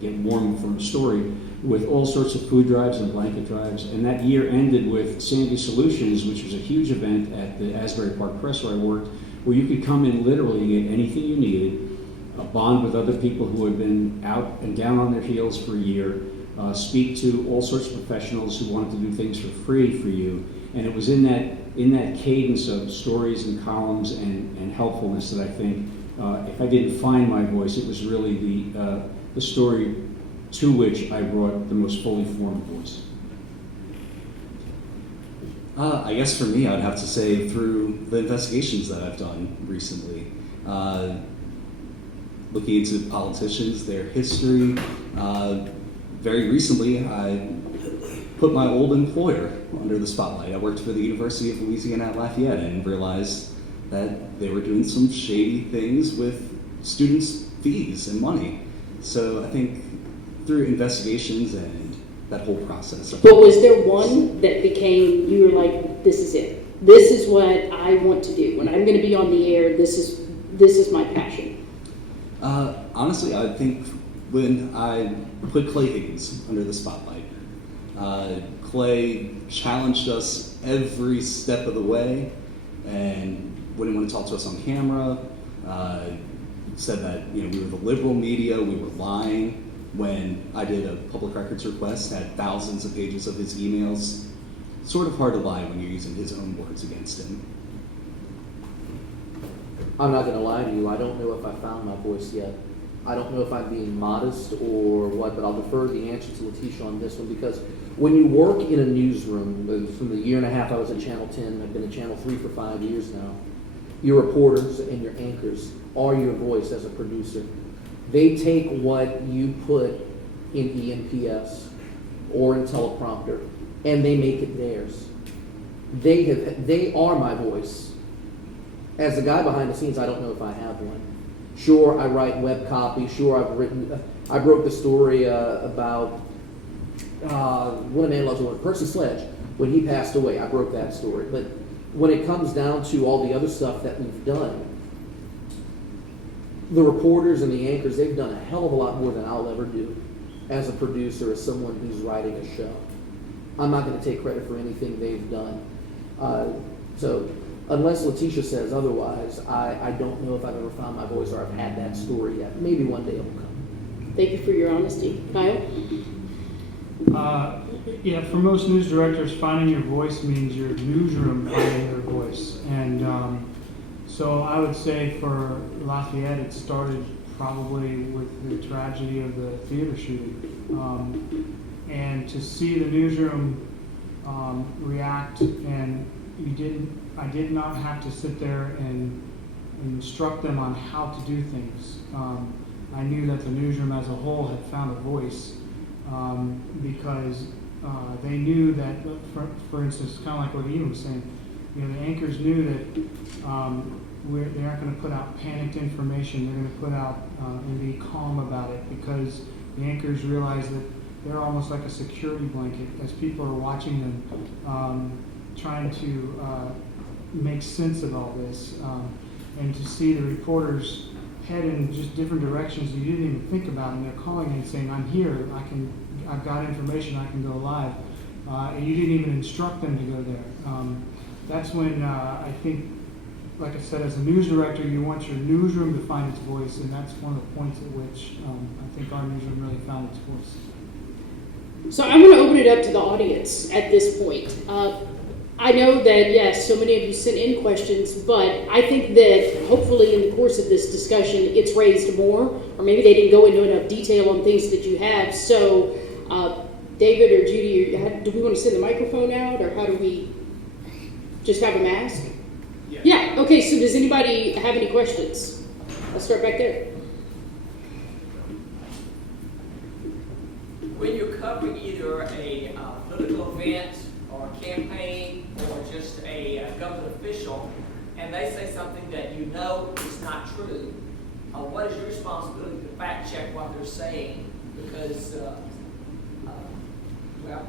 get warm from a story, with all sorts of food drives and blanket drives. And that year ended with Sandy Solutions, which was a huge event at the Asbury Park Press where I worked, where you could come in literally and get anything you needed, bond with other people who had been out and down on their heels for a year, speak to all sorts of professionals who wanted to do things for free for you. And it was in that cadence of stories and columns and helpfulness that I think, if I didn't find my voice, it was really the story to which I brought the most fully formed voice. I guess for me, I'd have to say through the investigations that I've done recently, looking into politicians, their history. Very recently, I put my old employer under the spotlight. I worked for the University of Louisiana at Lafayette and realized that they were doing some shady things with students' fees and money. So I think through investigations and that whole process. But was there one that became, you were like, this is it. This is what I want to do. When I'm going to be on the air, this is my passion. Honestly, I think when I put Clay Higgins under the spotlight, Clay challenged us every step of the way and wouldn't want to talk to us on camera. Said that we were the liberal media, we were lying. When I did a public records request, had thousands of pages of his emails. Sort of hard to lie when you're using his own words against him. I'm not going to lie to you. I don't know if I found my voice yet. I don't know if I'm being modest or what, but I'll defer the answer to Letitia on this one, because when you work in a newsroom, from the year and a half I was at Channel 10, I've been at Channel 3 for 5 years now, your reporters and your anchors are your voice as a producer. They take what you put in ENPS or in teleprompter, and they make it theirs. They are my voice. As a guy behind the scenes, I don't know if I have one. Sure, I write web copy. Sure, I broke the story about When a Man Loves a Woman, Percy Sledge. When he passed away, I broke that story. But when it comes down to all the other stuff that we've done, the reporters and the anchors, they've done a hell of a lot more than I'll ever do as a producer, as someone who's writing a show. I'm not going to take credit for anything they've done. So unless Letitia says otherwise, I don't know if I've ever found my voice or I've had that story yet. Maybe one day it will come. Thank you for your honesty. Kyle? Yeah, for most news directors, finding your voice means your newsroom finding your voice. And so I would say for Lafayette, it started probably with the tragedy of the theater shooting. And to see the newsroom react, and I did not have to sit there and instruct them on how to do things. I knew that the newsroom as a whole had found a voice because they knew that, for instance, kind of like what Ian was saying, the anchors knew that they aren't going to put out panicked information. They're going to put out and be calm about it, because the anchors realize that they're almost like a security blanket as people are watching them, trying to make sense of all this, and to see the reporters head in just different directions you didn't even think about, and they're calling and saying, "I'm here. I've got information. I can go live," and you didn't even instruct them to go there. That's when I think, like I said, as a news director, you want your newsroom to find its voice, and that's one of the points at which I think our newsroom really found its voice. So I'm going to open it up to the audience at this point. I know that, yes, so many of you sent in questions, but I think that hopefully in the course of this discussion, it's raised more, or maybe they didn't go into enough detail on things that you have. So, David or Judy, do we want to send the microphone out, or how do we just have a mask? Yeah. Okay, so does anybody have any questions? Let's start back there. When you're covering either a political event or a campaign or just a government official, and they say something that you know is not true, what is your responsibility to fact check what they're saying? Because, well,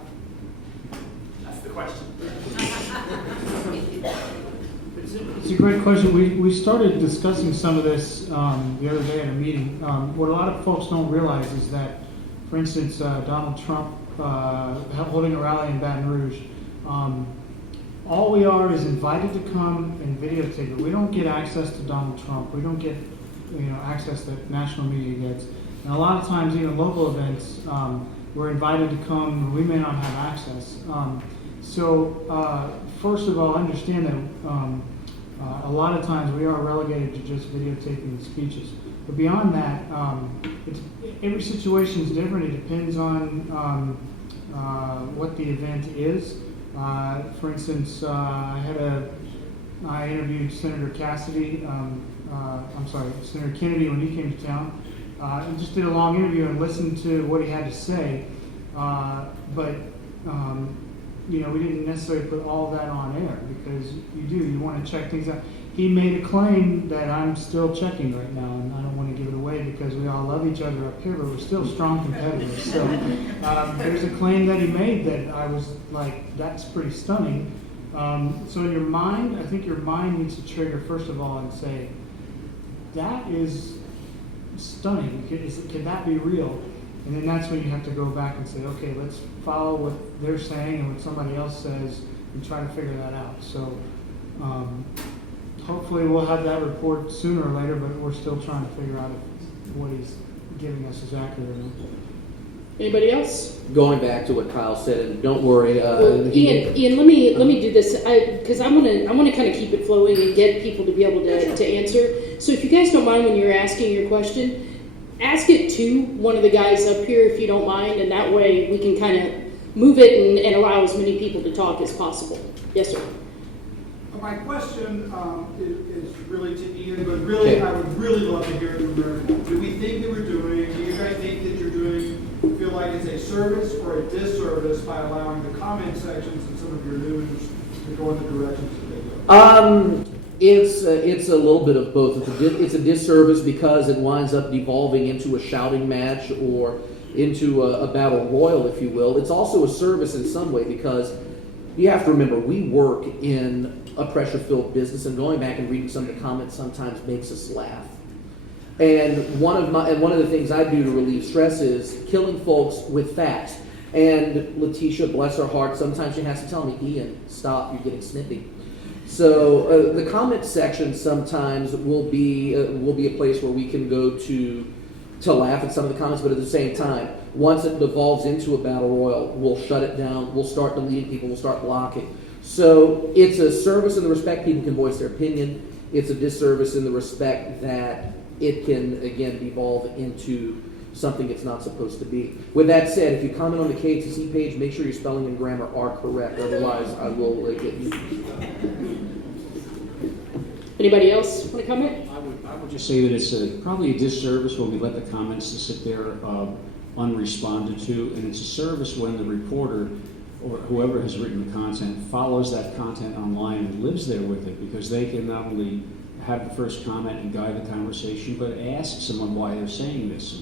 that's the question. It's a great question. We started discussing some of this the other day at a meeting. What a lot of folks don't realize is that, for instance, Donald Trump holding a rally in Baton Rouge, all we are is invited to come and videotape it. We don't get access to Donald Trump. We don't get access that national media gets. And a lot of times, even local events, we're invited to come and we may not have access. So first of all, understand that a lot of times we are relegated to just videotaping the speeches. But beyond that, every situation is different. It depends on what the event is. For instance, I interviewed Senator Senator Kennedy when he came to town. And just did a long interview and listened to what he had to say. But we didn't necessarily put all that on air, because you want to check things out. He made a claim that I'm still checking right now, and I don't want to give it away because we all love each other up here, but we're still strong competitors. So there's a claim that he made that I was like, that's pretty stunning. So in your mind, I think your mind needs to trigger first of all and say, that is stunning. Can that be real? And then that's when you have to go back and say, okay, let's follow what they're saying and what somebody else says and try to figure that out. So hopefully we'll have that report sooner or later, but we're still trying to figure out if what he's giving us is accurate or not. Anybody else? Going back to what Kyle said, and don't worry. Well, Ian, let me do this because I want to kind of keep it flowing and get people to be able to answer. So if you guys don't mind when you're asking your question, ask it to one of the guys up here if you don't mind, and that way we can kind of move it and allow as many people to talk as possible. Yes, sir. My question is really to Ian, but really I would really love to hear it from her. Do we think that we're doing, do you guys think that you're doing, feel like it's a service or a disservice by allowing the comment sections in some of your news to go in the directions that they go? It's a little bit of both. It's a disservice because it winds up devolving into a shouting match or into a battle royal, if you will. It's also a service in some way because you have to remember we work in a pressure-filled business, and going back and reading some of the comments sometimes makes us laugh. And one of the things I do to relieve stress is killing folks with facts. And Letitia, bless her heart, sometimes she has to tell me, Ian, stop, you're getting snippy. So the comment section sometimes will be a place where we can go to laugh at some of the comments, but at the same time, once it devolves into a battle royal, we'll shut it down, we'll start deleting people, we'll start blocking. So it's a service in the respect people can voice their opinion. It's a disservice in the respect that it can, again, devolve into something it's not supposed to be. With that said, if you comment on the KTC page, make sure your spelling and grammar are correct. Otherwise, I will get you. Anybody else want to comment? I would just say that it's probably a disservice when we let the comments sit there unresponded to, and it's a service when the reporter or whoever has written the content follows that content online and lives there with it, because they can not only have the first comment and guide the conversation, but ask someone why they're saying this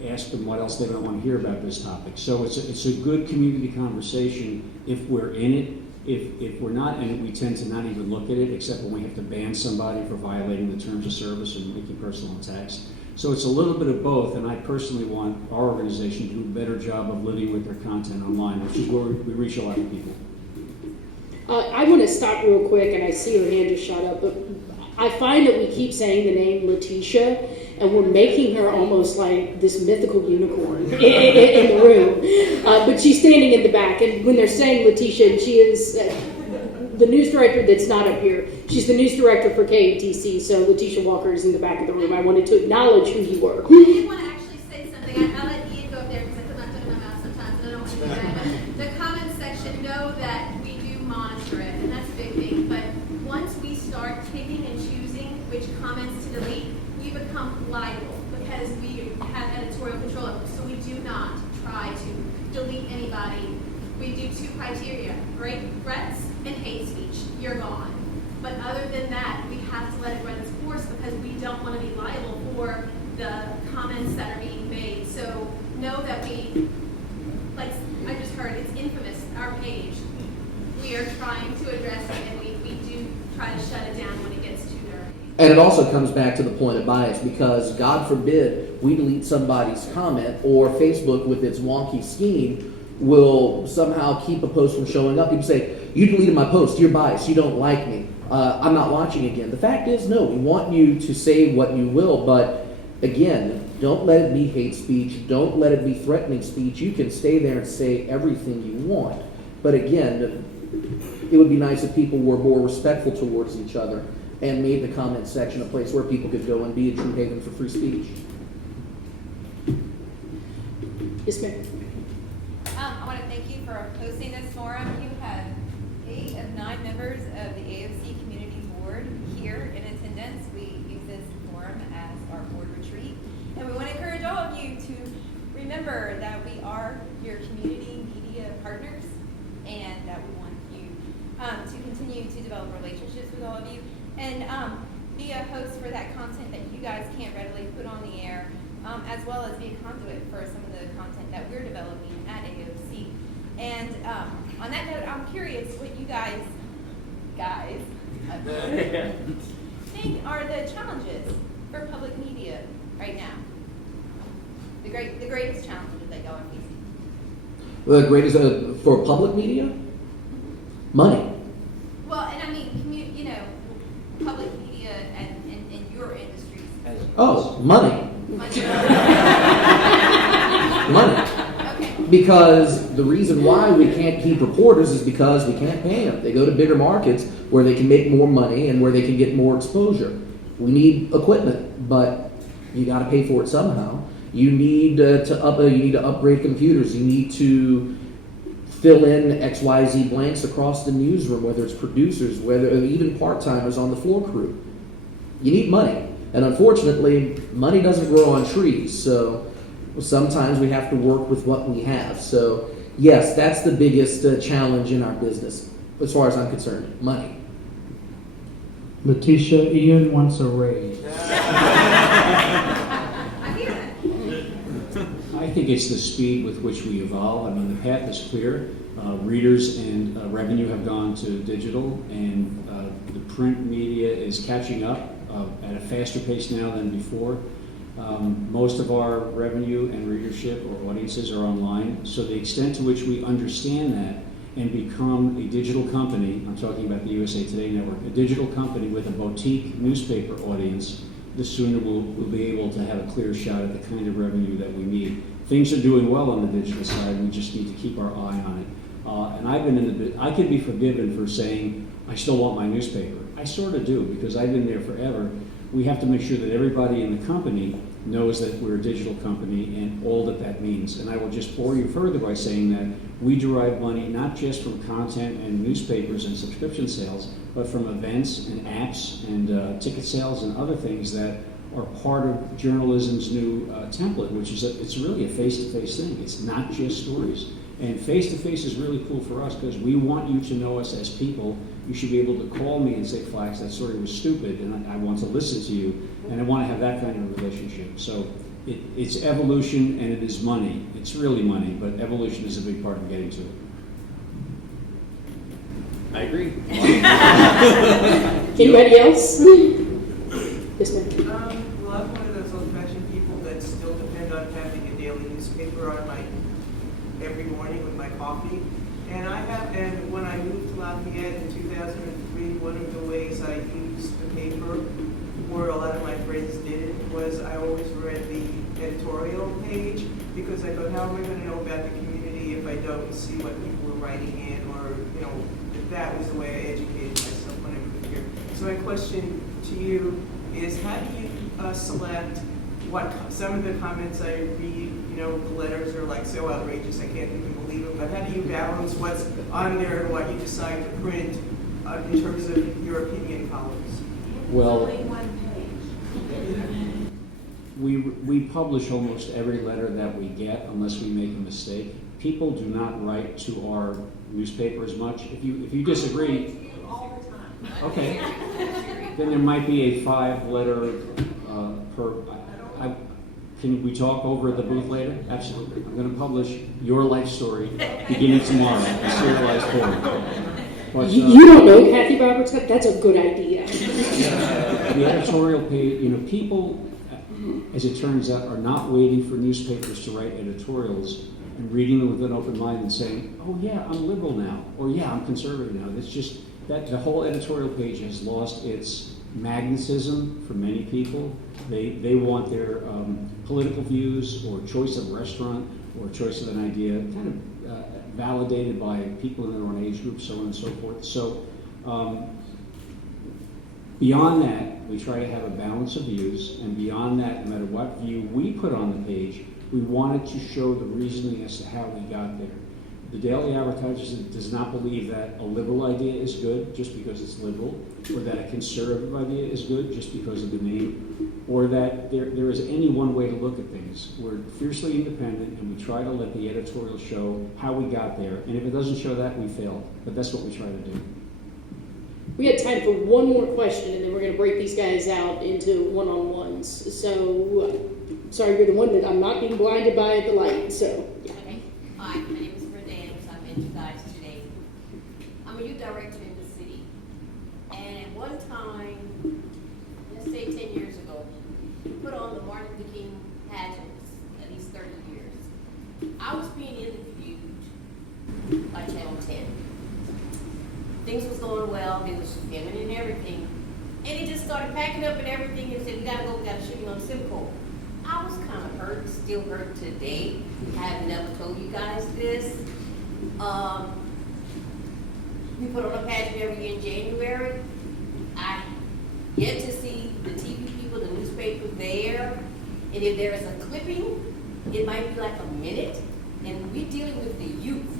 and ask them what else they don't want to hear about this topic. So it's a good community conversation if we're in it. If we're not in it, we tend to not even look at it, except when we have to ban somebody for violating the terms of service and making personal attacks. So it's a little bit of both, and I personally want our organization to do a better job of living with their content online, which is where we reach a lot of people. I want to stop real quick, and I see her hand just shot up, but I find that we keep saying the name Letitia, and we're making her almost like this mythical unicorn in the room. But she's standing in the back, and when they're saying Letitia, she is the news director that's not up here. She's the news director for KATC, so Letitia Walker is in the back of the room. I wanted to acknowledge who you were. I did want to actually say something. I'll let Ian go up there because I put my foot in my mouth sometimes, and I don't want to do that. But the comment section, know that we do monitor it, and that's a big thing. But once we start picking and choosing which comments to delete, we become liable because we have editorial control of them. So we do not try to delete anybody. We do 2 criteria, right? Threats and hate speech. You're gone. But other than that, we have to let it run its course because we don't want to be liable for the comments that are being made. So know that we, like I just heard, it's infamous, our page. We are trying to address it, and we do try to shut it down when it gets too dirty. And it also comes back to the point of bias, because God forbid we delete somebody's comment, or Facebook with its wonky scheme will somehow keep a post from showing up. People say, you deleted my post, you're biased, you don't like me, I'm not watching again. The fact is, no, we want you to say what you will, but again, don't let it be hate speech, don't let it be threatening speech. You can stay there and say everything you want, but again, it would be nice if people were more respectful towards each other and made the comment section a place where people could go and be a true haven for free speech. Yes, ma'am. I want to thank you for hosting this forum. You have 8 of 9 members of the AOC Community Board here in attendance. We use this forum as our board retreat. And we want to encourage all of you to remember that we are your community media partners and that we want you to continue to develop relationships with all of you and be a host for that content that you guys can't readily put on the air, as well as be a conduit for some of the content that we're developing at AOC. And on that note, I'm curious what you guys think are the challenges for public media right now. The greatest challenge that they go and face. The greatest for public media, money. Well, and I mean, public media and in your industries. Oh, money. Money. Money. Okay. Because the reason why we can't keep reporters is because we can't pay them. They go to bigger markets where they can make more money and where they can get more exposure. We need equipment, but you got to pay for it somehow. You need to upgrade computers. You need to fill in XYZ blanks across the newsroom, whether it's producers, whether even part-timers on the floor crew. You need money. And unfortunately, money doesn't grow on trees, so sometimes we have to work with what we have. So yes, that's the biggest challenge in our business, as far as I'm concerned, money. Letitia, Ian wants a raise. I hear that. I think it's the speed with which we evolve. I mean, the path is clear. Readers and revenue have gone to digital, and the print media is catching up at a faster pace now than before. Most of our revenue and readership or audiences are online, so the extent to which we understand that and become a digital company, I'm talking about the USA Today Network, a digital company with a boutique newspaper audience, the sooner we'll be able to have a clear shot at the kind of revenue that we need. Things are doing well on the digital side, we just need to keep our eye on it. And I've been I can be forgiven for saying, I still want my newspaper. I sort of do, because I've been there forever. We have to make sure that everybody in the company knows that we're a digital company and all that that means. And I will just bore you further by saying that we derive money not just from content and newspapers and subscription sales, but from events and apps and ticket sales and other things that are part of journalism's new template, which is it's really a face-to-face thing. It's not just stories. And face-to-face is really cool for us because we want you to know us as people. You should be able to call me and say, Flax, that story was stupid, and I want to listen to you, and I want to have that kind of relationship. So it's evolution and it is money. It's really money, but evolution is a big part of getting to it. I agree. Anybody else? Yes, ma'am. Well, I'm one of those old-fashioned people that still depend on having a daily newspaper on my every morning with my coffee. And when I moved to Lafayette in 2003, one of the ways I used the paper, or a lot of my friends did it, was I always read the editorial page, because I thought, how am I going to know about the community if I don't see what people were writing in, or, that was the way I educated myself when I moved here. So my question to you is, how do you select what some of the comments I read, the letters are like so outrageous I can't even believe it, but how do you balance what's on there and what you decide to print in terms of your opinion columns? Well, we publish almost every letter that we get unless we make a mistake. People do not write to our newspaper as much. If you disagree, okay, then there might be a 5-letter per. Can we talk over at the booth later? Absolutely. I'm going to publish your life story beginning tomorrow, a serialized form. But, You don't know Kathy Roberts? That's a good idea. The editorial page, people, as it turns out, are not waiting for newspapers to write editorials and reading them with an open mind and saying, oh yeah, I'm liberal now, or yeah, I'm conservative now. It's just that the whole editorial page has lost its magnetism for many people. They want their political views or choice of restaurant or choice of an idea kind of validated by people in their own age group, so on and so forth. So beyond that, we try to have a balance of views, and beyond that, no matter what view we put on the page, we wanted to show the reasoning as to how we got there. The Daily Advertiser does not believe that a liberal idea is good just because it's liberal, or that a conservative idea is good just because of the name, or that there is any one way to look at things. We're fiercely independent, and we try to let the editorial show how we got there, and if it doesn't show that, we failed. But that's what we try to do. We had time for one more question, and then we're going to break these guys out into one-on-ones. So, sorry, you're the one that I'm not being blinded by the light, so. Yeah. Okay. Hi, my name is Brenda Adams. I've met you guys today. I'm a youth director in the city. And at one time, let's say 10 years ago, we put on the Martin Luther King pageants at least 30 I was being interviewed by Channel 10. Things was going well, it was filming and everything. And he just started packing up and everything and said, we gotta shoot you on Simcoe. I was kind of hurt, still hurt today. I have never told you guys this. We put on a pageant every year in January. I get to see the TV people, the newspaper there. And if there is a clipping, it might be like a minute. And we're dealing with the youth.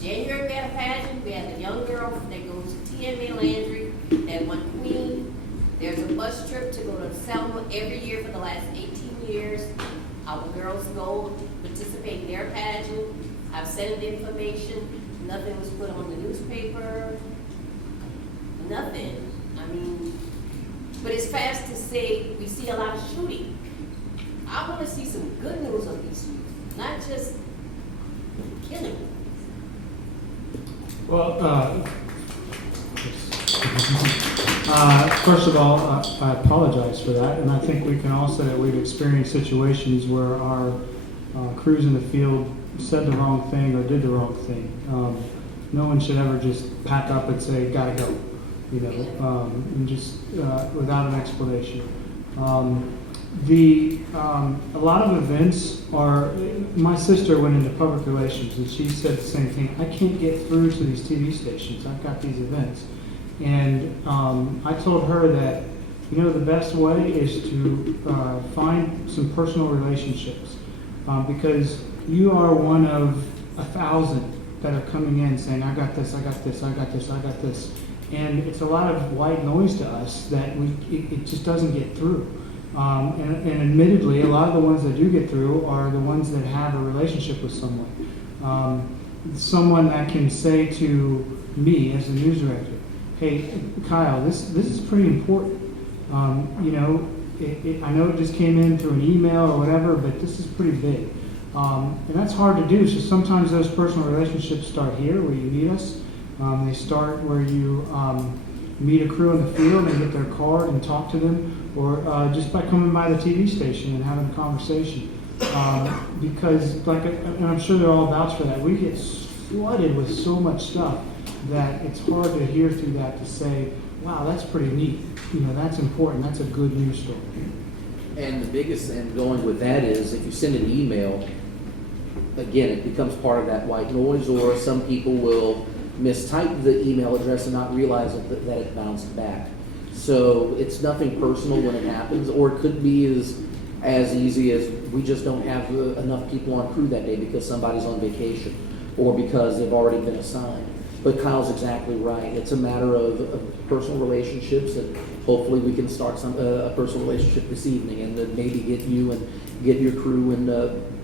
January we had a pageant, we had a young girl that goes to TNA Landry, that won Queen. There's a bus trip to go to Selma every year for the last 18 years. Our girls go participate in their pageant. I've sent the information. Nothing was put on the newspaper. Nothing. I mean, but it's fast to say we see a lot of shooting. I want to see some good news on these youth, not just killing. Well, first of all, I apologize for that, and I think we can all say that we've experienced situations where our crews in the field said the wrong thing or did the wrong thing. No one should ever just pack up and say, gotta go, and just without an explanation. A lot of events are, my sister went into public relations and she said the same thing. I can't get through to these TV stations. I've got these events. And I told her that, the best way is to find some personal relationships because you are one of 1,000 that are coming in saying, I got this, I got this, I got this, I got this. And it's a lot of white noise to us that it just doesn't get through. And admittedly, a lot of the ones that do get through are the ones that have a relationship with someone. Someone that can say to me as a news director, hey, Kyle, this is pretty important. I know it just came in through an email or whatever, but this is pretty big. And that's hard to do, so sometimes those personal relationships start here where you meet us. They start where you meet a crew in the field and get their card and talk to them, or just by coming by the TV station and having a conversation. Because, and I'm sure they're all vouch for that, we get flooded with so much stuff that it's hard to hear through that to say, wow, that's pretty neat. That's important. That's a good news story. And the biggest thing going with that is if you send an email, again, it becomes part of that white noise, or some people will mistype the email address and not realize that it bounced back. So it's nothing personal when it happens, or it could be as easy as we just don't have enough people on crew that day because somebody's on vacation or because they've already been assigned. But Kyle's exactly right. It's a matter of personal relationships, and hopefully we can start a personal relationship this evening, and then maybe get you and get your crew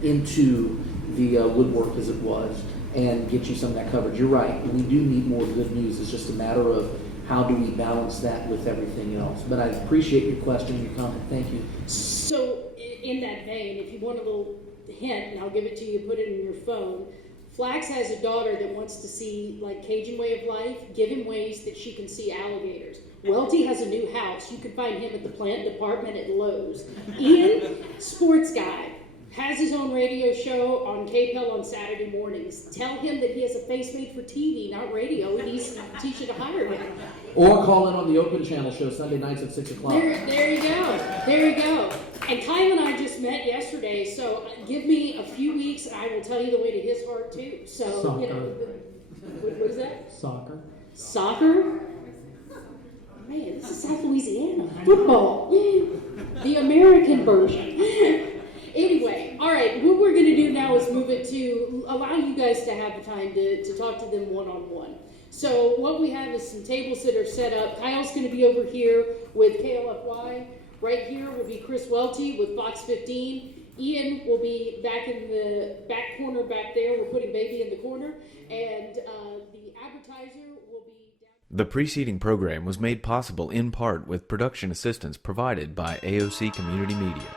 into the woodwork as it was, and get you some of that coverage. You're right. We do need more good news. It's just a matter of how do we balance that with everything else. But I appreciate your question and your comment. Thank you. So in that vein, if you want a little hint, and I'll give it to you, put it in your phone. Flax has a daughter that wants to see Cajun way of life. Give him ways that she can see alligators. Welty has a new house. You can find him at the plant department at Lowe's. Ian, sports guy, has his own radio show on KPEL on Saturday mornings. Tell him that he has a face made for TV, not radio. He needs to teach you to hire him. Or call in on the Open Channel show Sunday nights at 6 o'clock. There you go. There you go. And Kyle and I just met yesterday, so give me a few weeks and I will tell you the way to his heart too. So, Soccer. What is that? Soccer. Soccer? Man, this is South Louisiana. Football. The American version. Anyway, all right, what we're going to do now is move it to allow you guys to have the time to talk to them one-on-one. So what we have is some tables that are set up. Kyle's going to be over here with KLFY. Right here will be Chris Welty with Fox 15. Ian will be back in the back corner back there. We're putting Baby in the corner. And the advertiser will be down. The preceding program was made possible in part with production assistance provided by AOC Community Media.